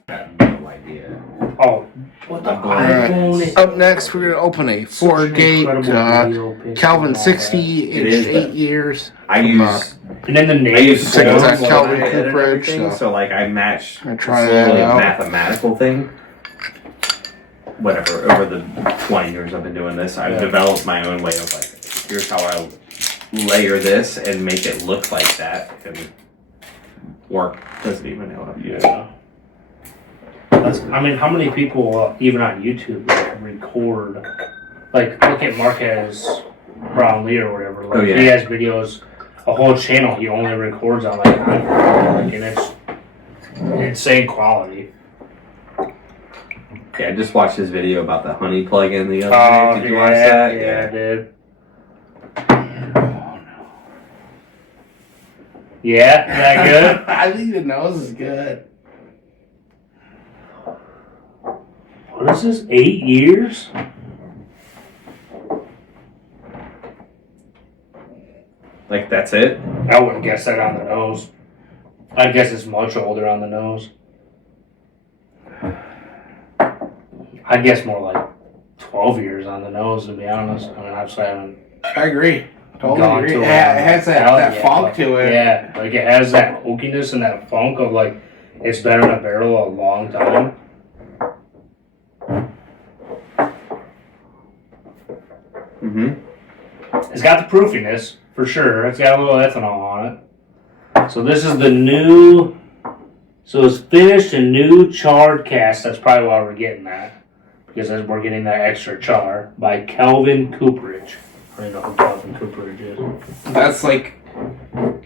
No idea. Oh. What the iPhone is. Up next, we're going to open a 4-gate Kelvin 60, aged 8 years. I use and then the name is Kelvin Cooperage. So like I match. I try that a out. mathematical thing. Whatever. Over the 20 years I've been doing this, I've developed my own way of like, here's how I layer this and make it look like that, and work doesn't even know how to do it. I mean, how many people, even on YouTube, like, record? Like, look at Marquez Brownlee or whatever. Like, he has videos, a whole channel he only records on, like, iPhone, and it's insane quality. Yeah, I just watched his video about the honey plug-in the other day. Did you watch that? Yeah, I did. Yeah, is that good? I think the nose is good. What is this, 8 years? Like, that's it? I wouldn't guess that on the nose. I guess it's much older on the nose. I guess more like 12 years on the nose, to be honest. I mean, obviously I haven't. I agree. Totally agree. It has that funk to it. Yeah, like it has that oakiness and that funk of like it's been in a barrel a long time. It's got the proofiness for sure. It's got a little ethanol on it. So this is the new. So it's finished in new charred cask. That's probably why we're getting that, because we're getting that extra char by Kelvin Cooperage. I don't know who Kelvin Cooperage is. That's like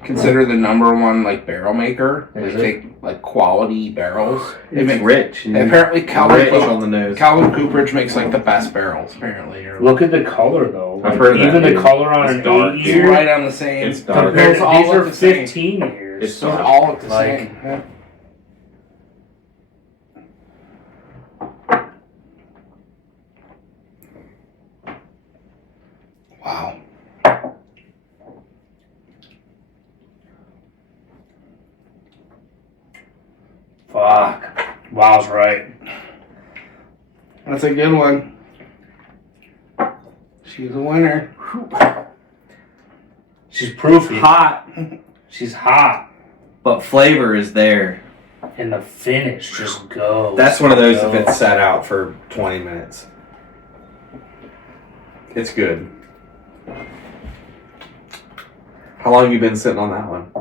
considered the number one like barrel maker. Is They it? take like quality barrels. They It's make rich. apparently Rich on the nose. Calvin Cooperage makes like the best barrels apparently. Or Look at the color though. I've heard of Even that, the dude. color on It's an dark. 8 it's year right on the same. It's dark. compared to Those all these look are the same. 15 years. It's Those dark. all look the Like- same. Yeah. Wow. Fuck. Wow's right. That's a good one. She's a winner. She's proofy. Hot, She's hot. but flavor is there. And the finish just goes. That's one of those if goes. it's sat out for 20 minutes. It's good. How long have you been sitting on that one?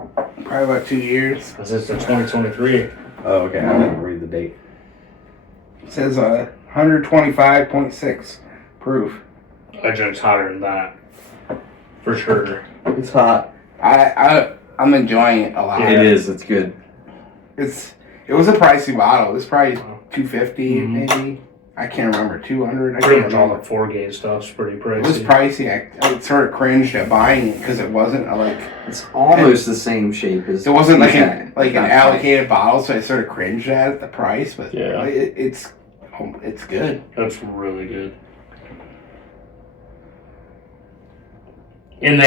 Probably about 2 years. Because it's the 2023. Oh, okay. I didn't read the date. It says 125.6 proof. I drink's hotter than that. For sure. It's hot. I'm enjoying it a lot. It is. It's good. It was a pricey bottle. It was probably $250 Mhm. maybe. I can't remember. $200. I Pretty can't much all remember. the 4-gauge stuff's pretty It was pricey. pricey. I sort of cringed at buying it because it wasn't It's almost the same shape as. it wasn't like Yeah, an not allocated bottle, so I sort of cringed at it, the price. But Yeah. it's good. That's really good. And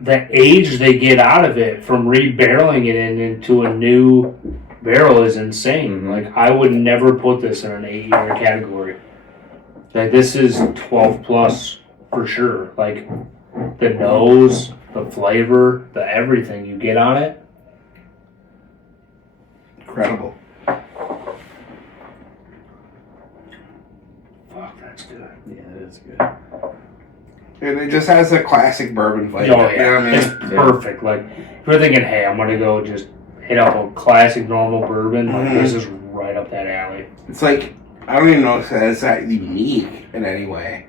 the age they get out of it from rebarreling it into a new barrel is insane. Mhm. Like I would never put this in an 8-year category. Like this is 12 plus for sure. Like the nose, the flavor, the everything you get on it. Incredible. Fuck, that's good. Yeah, it is good. And it just has a classic bourbon flavor. Oh You yeah, know what I mean? it's perfect. Like if you're thinking, hey, I'm gonna go just hit up a classic normal bourbon, like Mhm. this is right up that alley. It's like I don't even know if it's that unique in any way.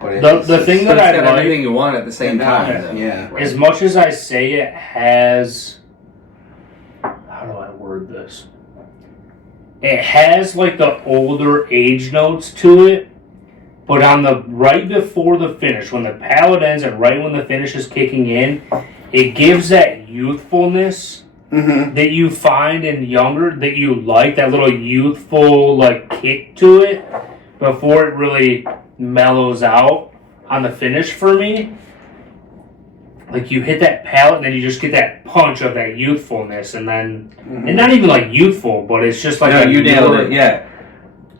But The thing But that it's I got like, everything you want at the same time. Yeah. though. Yeah. as much as I say it has, how do I word this? It has like the older age notes to it, but on the right before the finish, when the palate ends and right when the finish is kicking in, it gives that youthfulness Mm-hmm. that you find in younger, that you like, that little youthful like kick to it before it really mellows out on the finish for me. Like you hit that palate and then you just get that punch of that youthfulness, and then and not even like youthful, but it's just like No, a you nailed more- it. Yeah.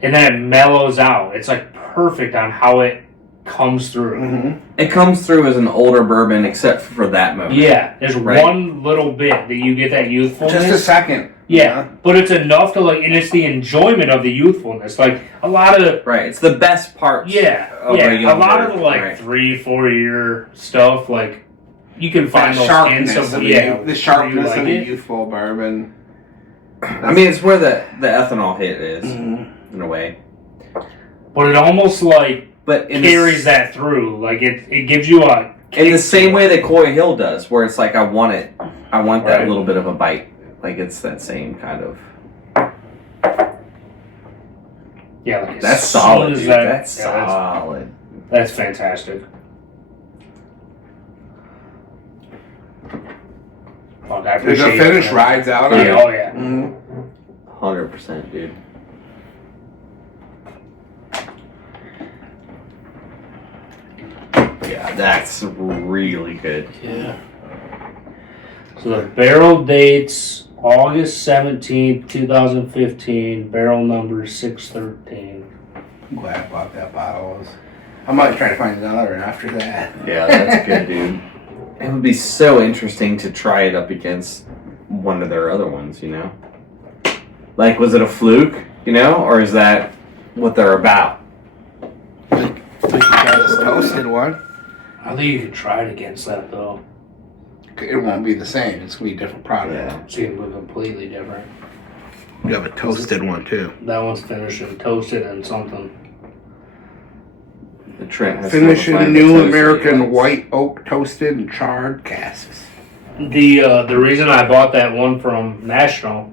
and then it mellows out. It's like perfect on how it comes through. Mm-hmm. It comes through as an older bourbon, except for that moment. Yeah, there's Right. one little bit that you get that youthfulness. Just a second. Yeah, but it's enough to like, and it's the enjoyment of the youthfulness. Like a lot of, Right. It's the best part. yeah, of a a young lot of bourbon, the like right. 3-4 year stuff. Like you can find That those sharpness skins. of Yeah, the sharpness like of a it. youthful bourbon. I mean, it's where the ethanol hit is, Mm-hmm. in a way. But it almost like But in carries that through. Like it gives you a in the same way that Coy Hill does, where it's like I want that Right. little bit of a bite. Like it's that same kind of. yeah. Like as That's soon solid, as dude. that- That's yeah, solid. That's fantastic. Fuck, I The appreciate finish it. rides out on Yeah, it. oh yeah. Mhm. 100%, dude. Yeah, that's really good. Yeah. So the barrel dates August 17th, 2015, barrel number 613. I'm glad I bought that bottle. I might try to find another one after that. Yeah, that's good, dude. It would be so interesting to try it up against one of their other ones, you know? Like, was it a fluke, you know? Or is that what they're about? Like you got this toasted one. I think you could try it against that though. It won't be the same. It's gonna be a different product. Yeah. It's going to be completely different. You have a toasted one too. That one's finished and toasted and something. The Trent has Finishing to find new the toast American he likes. white oak toasted and charred casks. The reason I bought that one from National,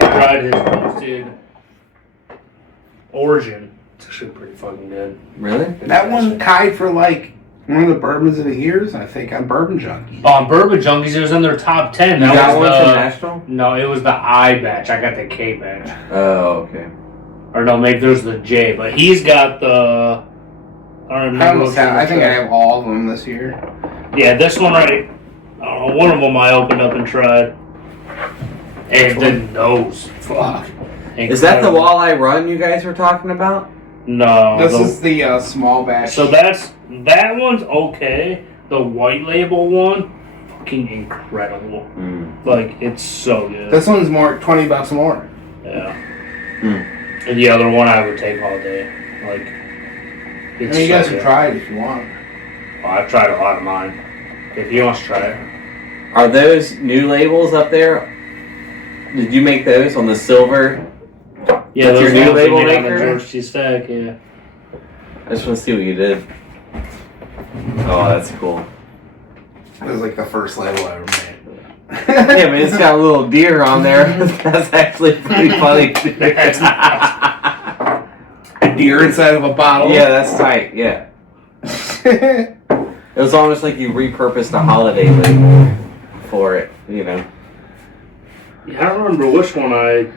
I tried his roasted Origin. It's actually pretty fucking good. Really? That one tied for like one of the bourbons of the years, I think, on Bourbon Junkie. On Bourbon Junkies, it was in their top 10. You That got was one from the National? no, it was the I batch. I got the K batch, Oh, okay. or no, maybe there's the J. But he's got the. I don't remember. I think I have all of them this year. Yeah, this one right. I don't know. One of them I opened up and tried, and the nose. Fuck. Is that the Incredible. walleye run you guys were talking about? No. This is the small batch. So that one's okay. The white label one, fucking incredible. Like, it's so good. This one's more $20 more. Yeah. And the other one I would take all day. Like, it's You guys so can good. try it if you want. Well, I've tried a lot of mine. If he wants to try it. Are those new labels up there? Did you make those on the silver? Yeah, That's those your new ones we label did on the maker? George T Stagg, yeah. I just want to see what you did. Oh, that's cool. It was like the first label I ever made. Yeah, but it's got a little deer on there. That's actually pretty funny. A deer inside of a bottle. Yeah, that's tight. Yeah. It was almost like you repurposed a holiday label for it, you know. Yeah, I don't remember which one It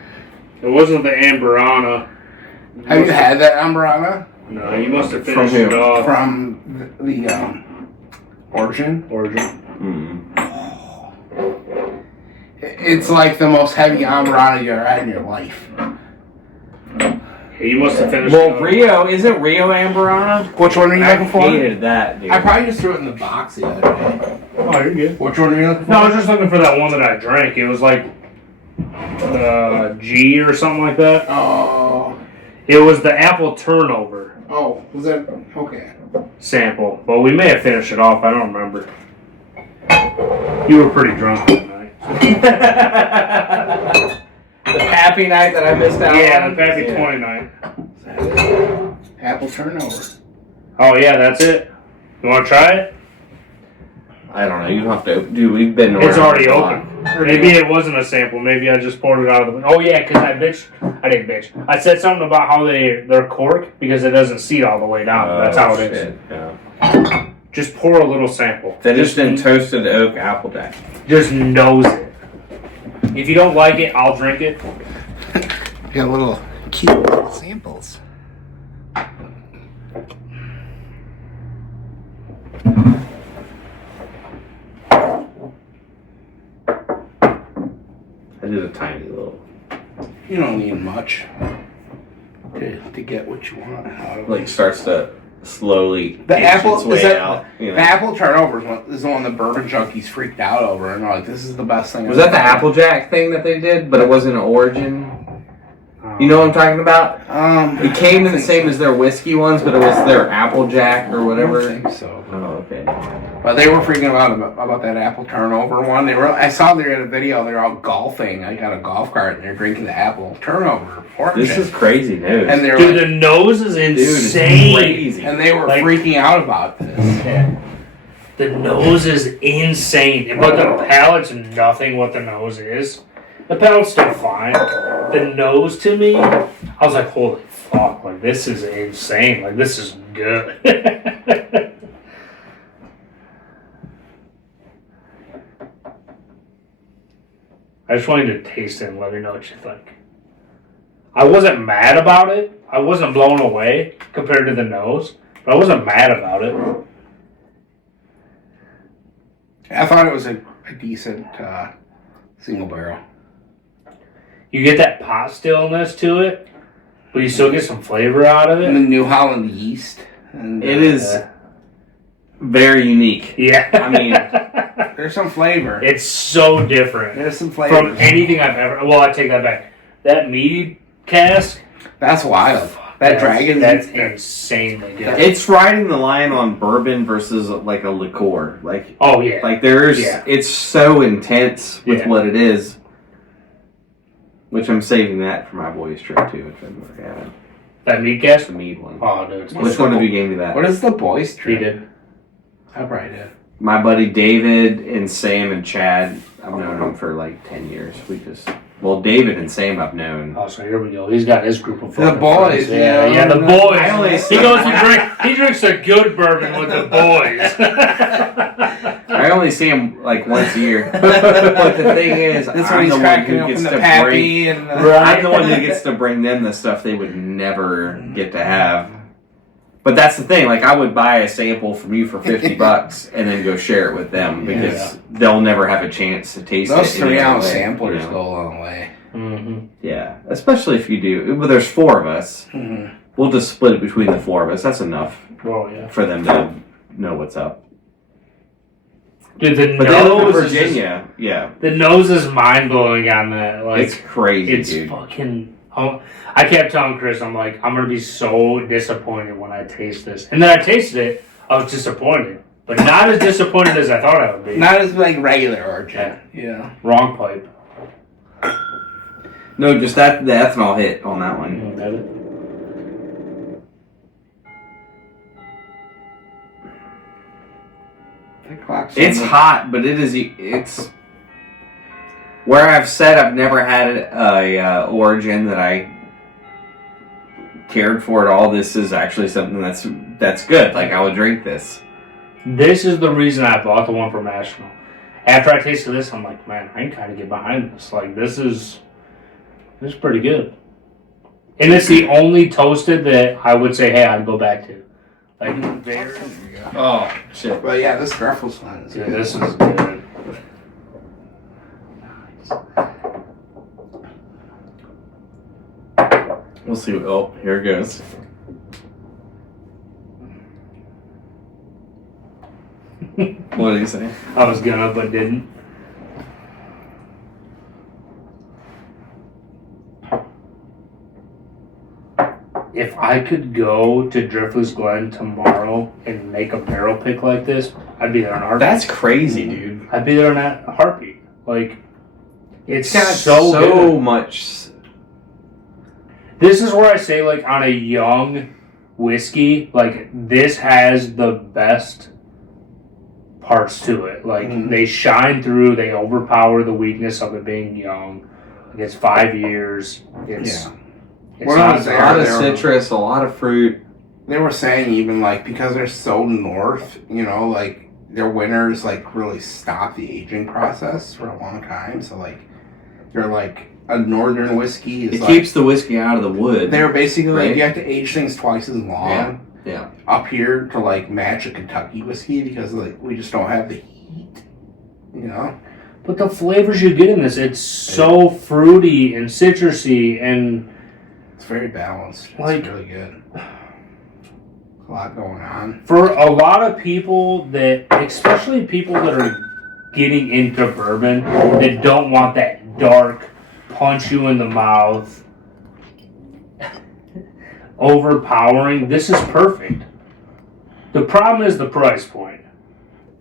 wasn't the Amberana. Have you had that Amberana? No, you must have From finished who? it off. From the Origin? Origin. It's like the most heavy Amberana you ever had in your life. Yeah, you must have finished it Well, off. Rio, isn't Rio Amberana? Which one are you I looking for? hated that, dude. I probably just threw it in the box the other day. Oh, you're good. Which one are you looking for? No, I was just looking for that one that I drank. It was like G or something like that. Oh. It was the apple turnover Oh, was that? Okay. sample, but we may have finished it off. I don't remember. You were pretty drunk that night. The happy night that I missed out Yeah, on? the Pappy Yeah. 20 night. Apple turnover. Oh yeah, that's it. You want to try it? I don't know. You have to. Dude, we've been. It's around already a lot. open. Maybe it wasn't a sample. Maybe I just poured it out of the. Oh yeah, because I didn't bitch. I said something about how they're cork because it doesn't seat all the way down. That's how it is. Shit, yeah. Just pour a little sample. Finished in toasted oak applejack. Just nose it. If you don't like it, I'll drink it. Got little cute little samples. I did a tiny little. You don't need much to get what you want out of it. Like starts to slowly The inch apple its way is that, out. You know. the apple turnover is the one the bourbon junkies freaked out over, and they're like, "This is the best thing." Was that the Applejack thing that they did? But it wasn't an Origin. You know what I'm talking about? It came in the same as their whiskey ones, but it was their Applejack or I whatever. don't think so. Oh, okay. But they were freaking out about that apple turnover one. I saw they had a video. They're all golfing. I got a golf cart, and they're drinking the apple turnover. This is crazy news. And they're Dude, like, the nose is Dude, it's insane. crazy. and they were like- freaking out about this. Yeah. The nose is insane. But the palate's nothing what the nose is. The palate's still fine. The nose to me, I was like, holy fuck, like this is insane. Like this is good. I just wanted to taste it and let me know what you think. I wasn't mad about it. I wasn't blown away compared to the nose, but I wasn't mad about it. I thought it was a decent single barrel. You get that pot stillness to it, but you still get some flavor out of And the it. New Holland yeast. And, It is very unique. Yeah. I mean, there's some flavor. it's so different There's some from flavor. anything I've ever. Well, I take that back. That mead cask, That's wild. That dragon. That's insanely good. it's riding the line on bourbon versus like a liqueur. Like Oh yeah. there's, Yeah. it's so intense with Yeah. what it is. Which I'm saving that for my boys' trip too, which I'm looking at. That meat gas? The mead one. Oh, dude. It's Which one of you gave me that? What is the boys He trip? did. I probably did. My buddy David and Sam and Chad, I've known them for like 10 years. David and Sam I've known. Oh, so here we go. He's got his group of The fucking boys, friends. Yeah, the no. boys. I only- He drinks a good bourbon with the boys. I only see him like once a year. But the thing is, That's when I'm he's the one cracking who open gets the to bring. pappy and I'm the one who gets to bring them the stuff they would never get to have. But that's the thing. Like I would buy a sample from you for $50 and then go share it with them because they'll never have a chance to taste it. those 3 ounce way, samplers you know? go a long way. Mm-hmm. Yeah, especially if you do. But there's 4 of us. Mm-hmm. We'll just split it between the 4 of us. That's enough Oh, yeah. for them to know what's up. Dude, the But they live in nose is Virginia. Yeah, the nose is mind blowing on that. Like it's crazy, it's dude. fucking. Oh, I kept telling Chris, I'm like, I'm gonna be so disappointed when I taste this. And then I tasted it. I was disappointed, but not as disappointed as I thought I would be. Not as like regular orchard. Yeah. Wrong pipe. No, just the ethanol hit on that one. It's hot, but it's where I've said I've never had a origin that I cared for at all. This is actually something that's good. Like I would drink this. This is the reason I bought the one from National. After I tasted this, I'm like, man, I can kind of get behind this. Like this is pretty good. And it's the only toasted that I would say, hey, I'd go back to. Like very. Oh shit! But yeah, this Driftless one is Dude, good. this is good. We'll see. Oh, here it goes. What did he say? I was gonna, but didn't. If I could go to Driftless Glen tomorrow and make a barrel pick like this, I'd be there in a heartbeat. That's crazy, dude. I'd be there in a heartbeat. Like, it's got so good. much. This is where I say, like, on a young whiskey, like, this has the best parts to it. Like, they shine through, they overpower the weakness of it being young. Like, it's 5 years. It's, it's When I not was A there, lot of they were- citrus, a lot of fruit. They were saying even like because they're so north, you know, like their winters like really stop the aging process for a long time. So like they're like a northern whiskey is It like, keeps the whiskey out of the wood. they're basically like right? you have to age things twice as long Yeah. up here to like match a Kentucky whiskey because like we just don't have the heat. You know? But the flavors you get in this, it's so fruity and citrusy and It's very balanced. It's Like- really good. A lot going on. for a lot of people that, especially people that are getting into bourbon, that don't want that dark, punch you in the mouth, overpowering, this is perfect. The problem is the price point.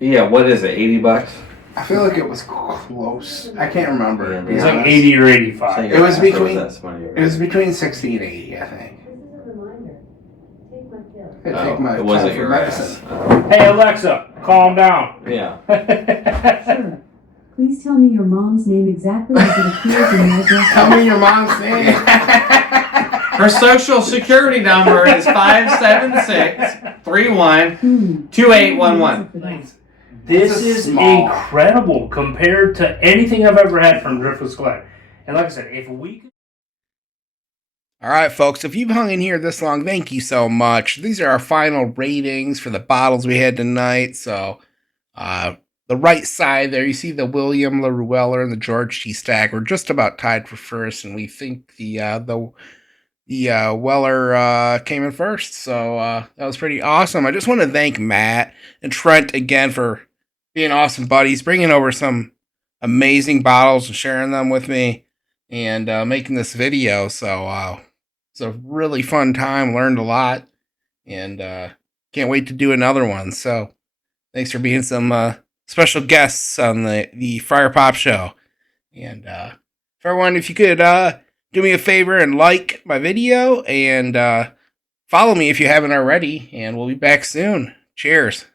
Yeah, what is it? $80? I feel like it was close. I can't remember. Yeah, to be It's like honest. 80 or 85. It was between- That's money. It was between 60 and 80, I think. I take my it wasn't pill for your medicine. ass. Hey Alexa, calm down. Yeah. Sure. Please tell me your mom's name exactly as it appears in your address. Tell me your mom's name. Her social security number is 576-31-2811. This This is is small. incredible compared to anything I've ever had from Driftless Glen. And like I said, if we could... All right, folks, if you've hung in here this long, thank you so much. These are our final ratings for the bottles we had tonight. So, the right side there, you see the William Larue Weller and the George T Stagg. We're just about tied for first, and we think the Weller came in first. So that was pretty awesome. I just want to thank Matt and Trent again for being awesome buddies, bringing over some amazing bottles and sharing them with me, and making this video. So it's a really fun time. Learned a lot, and can't wait to do another one. So thanks for being some special guests on the Friar Pop Show. And for everyone, if you could do me a favor and like my video and follow me if you haven't already. And we'll be back soon. Cheers.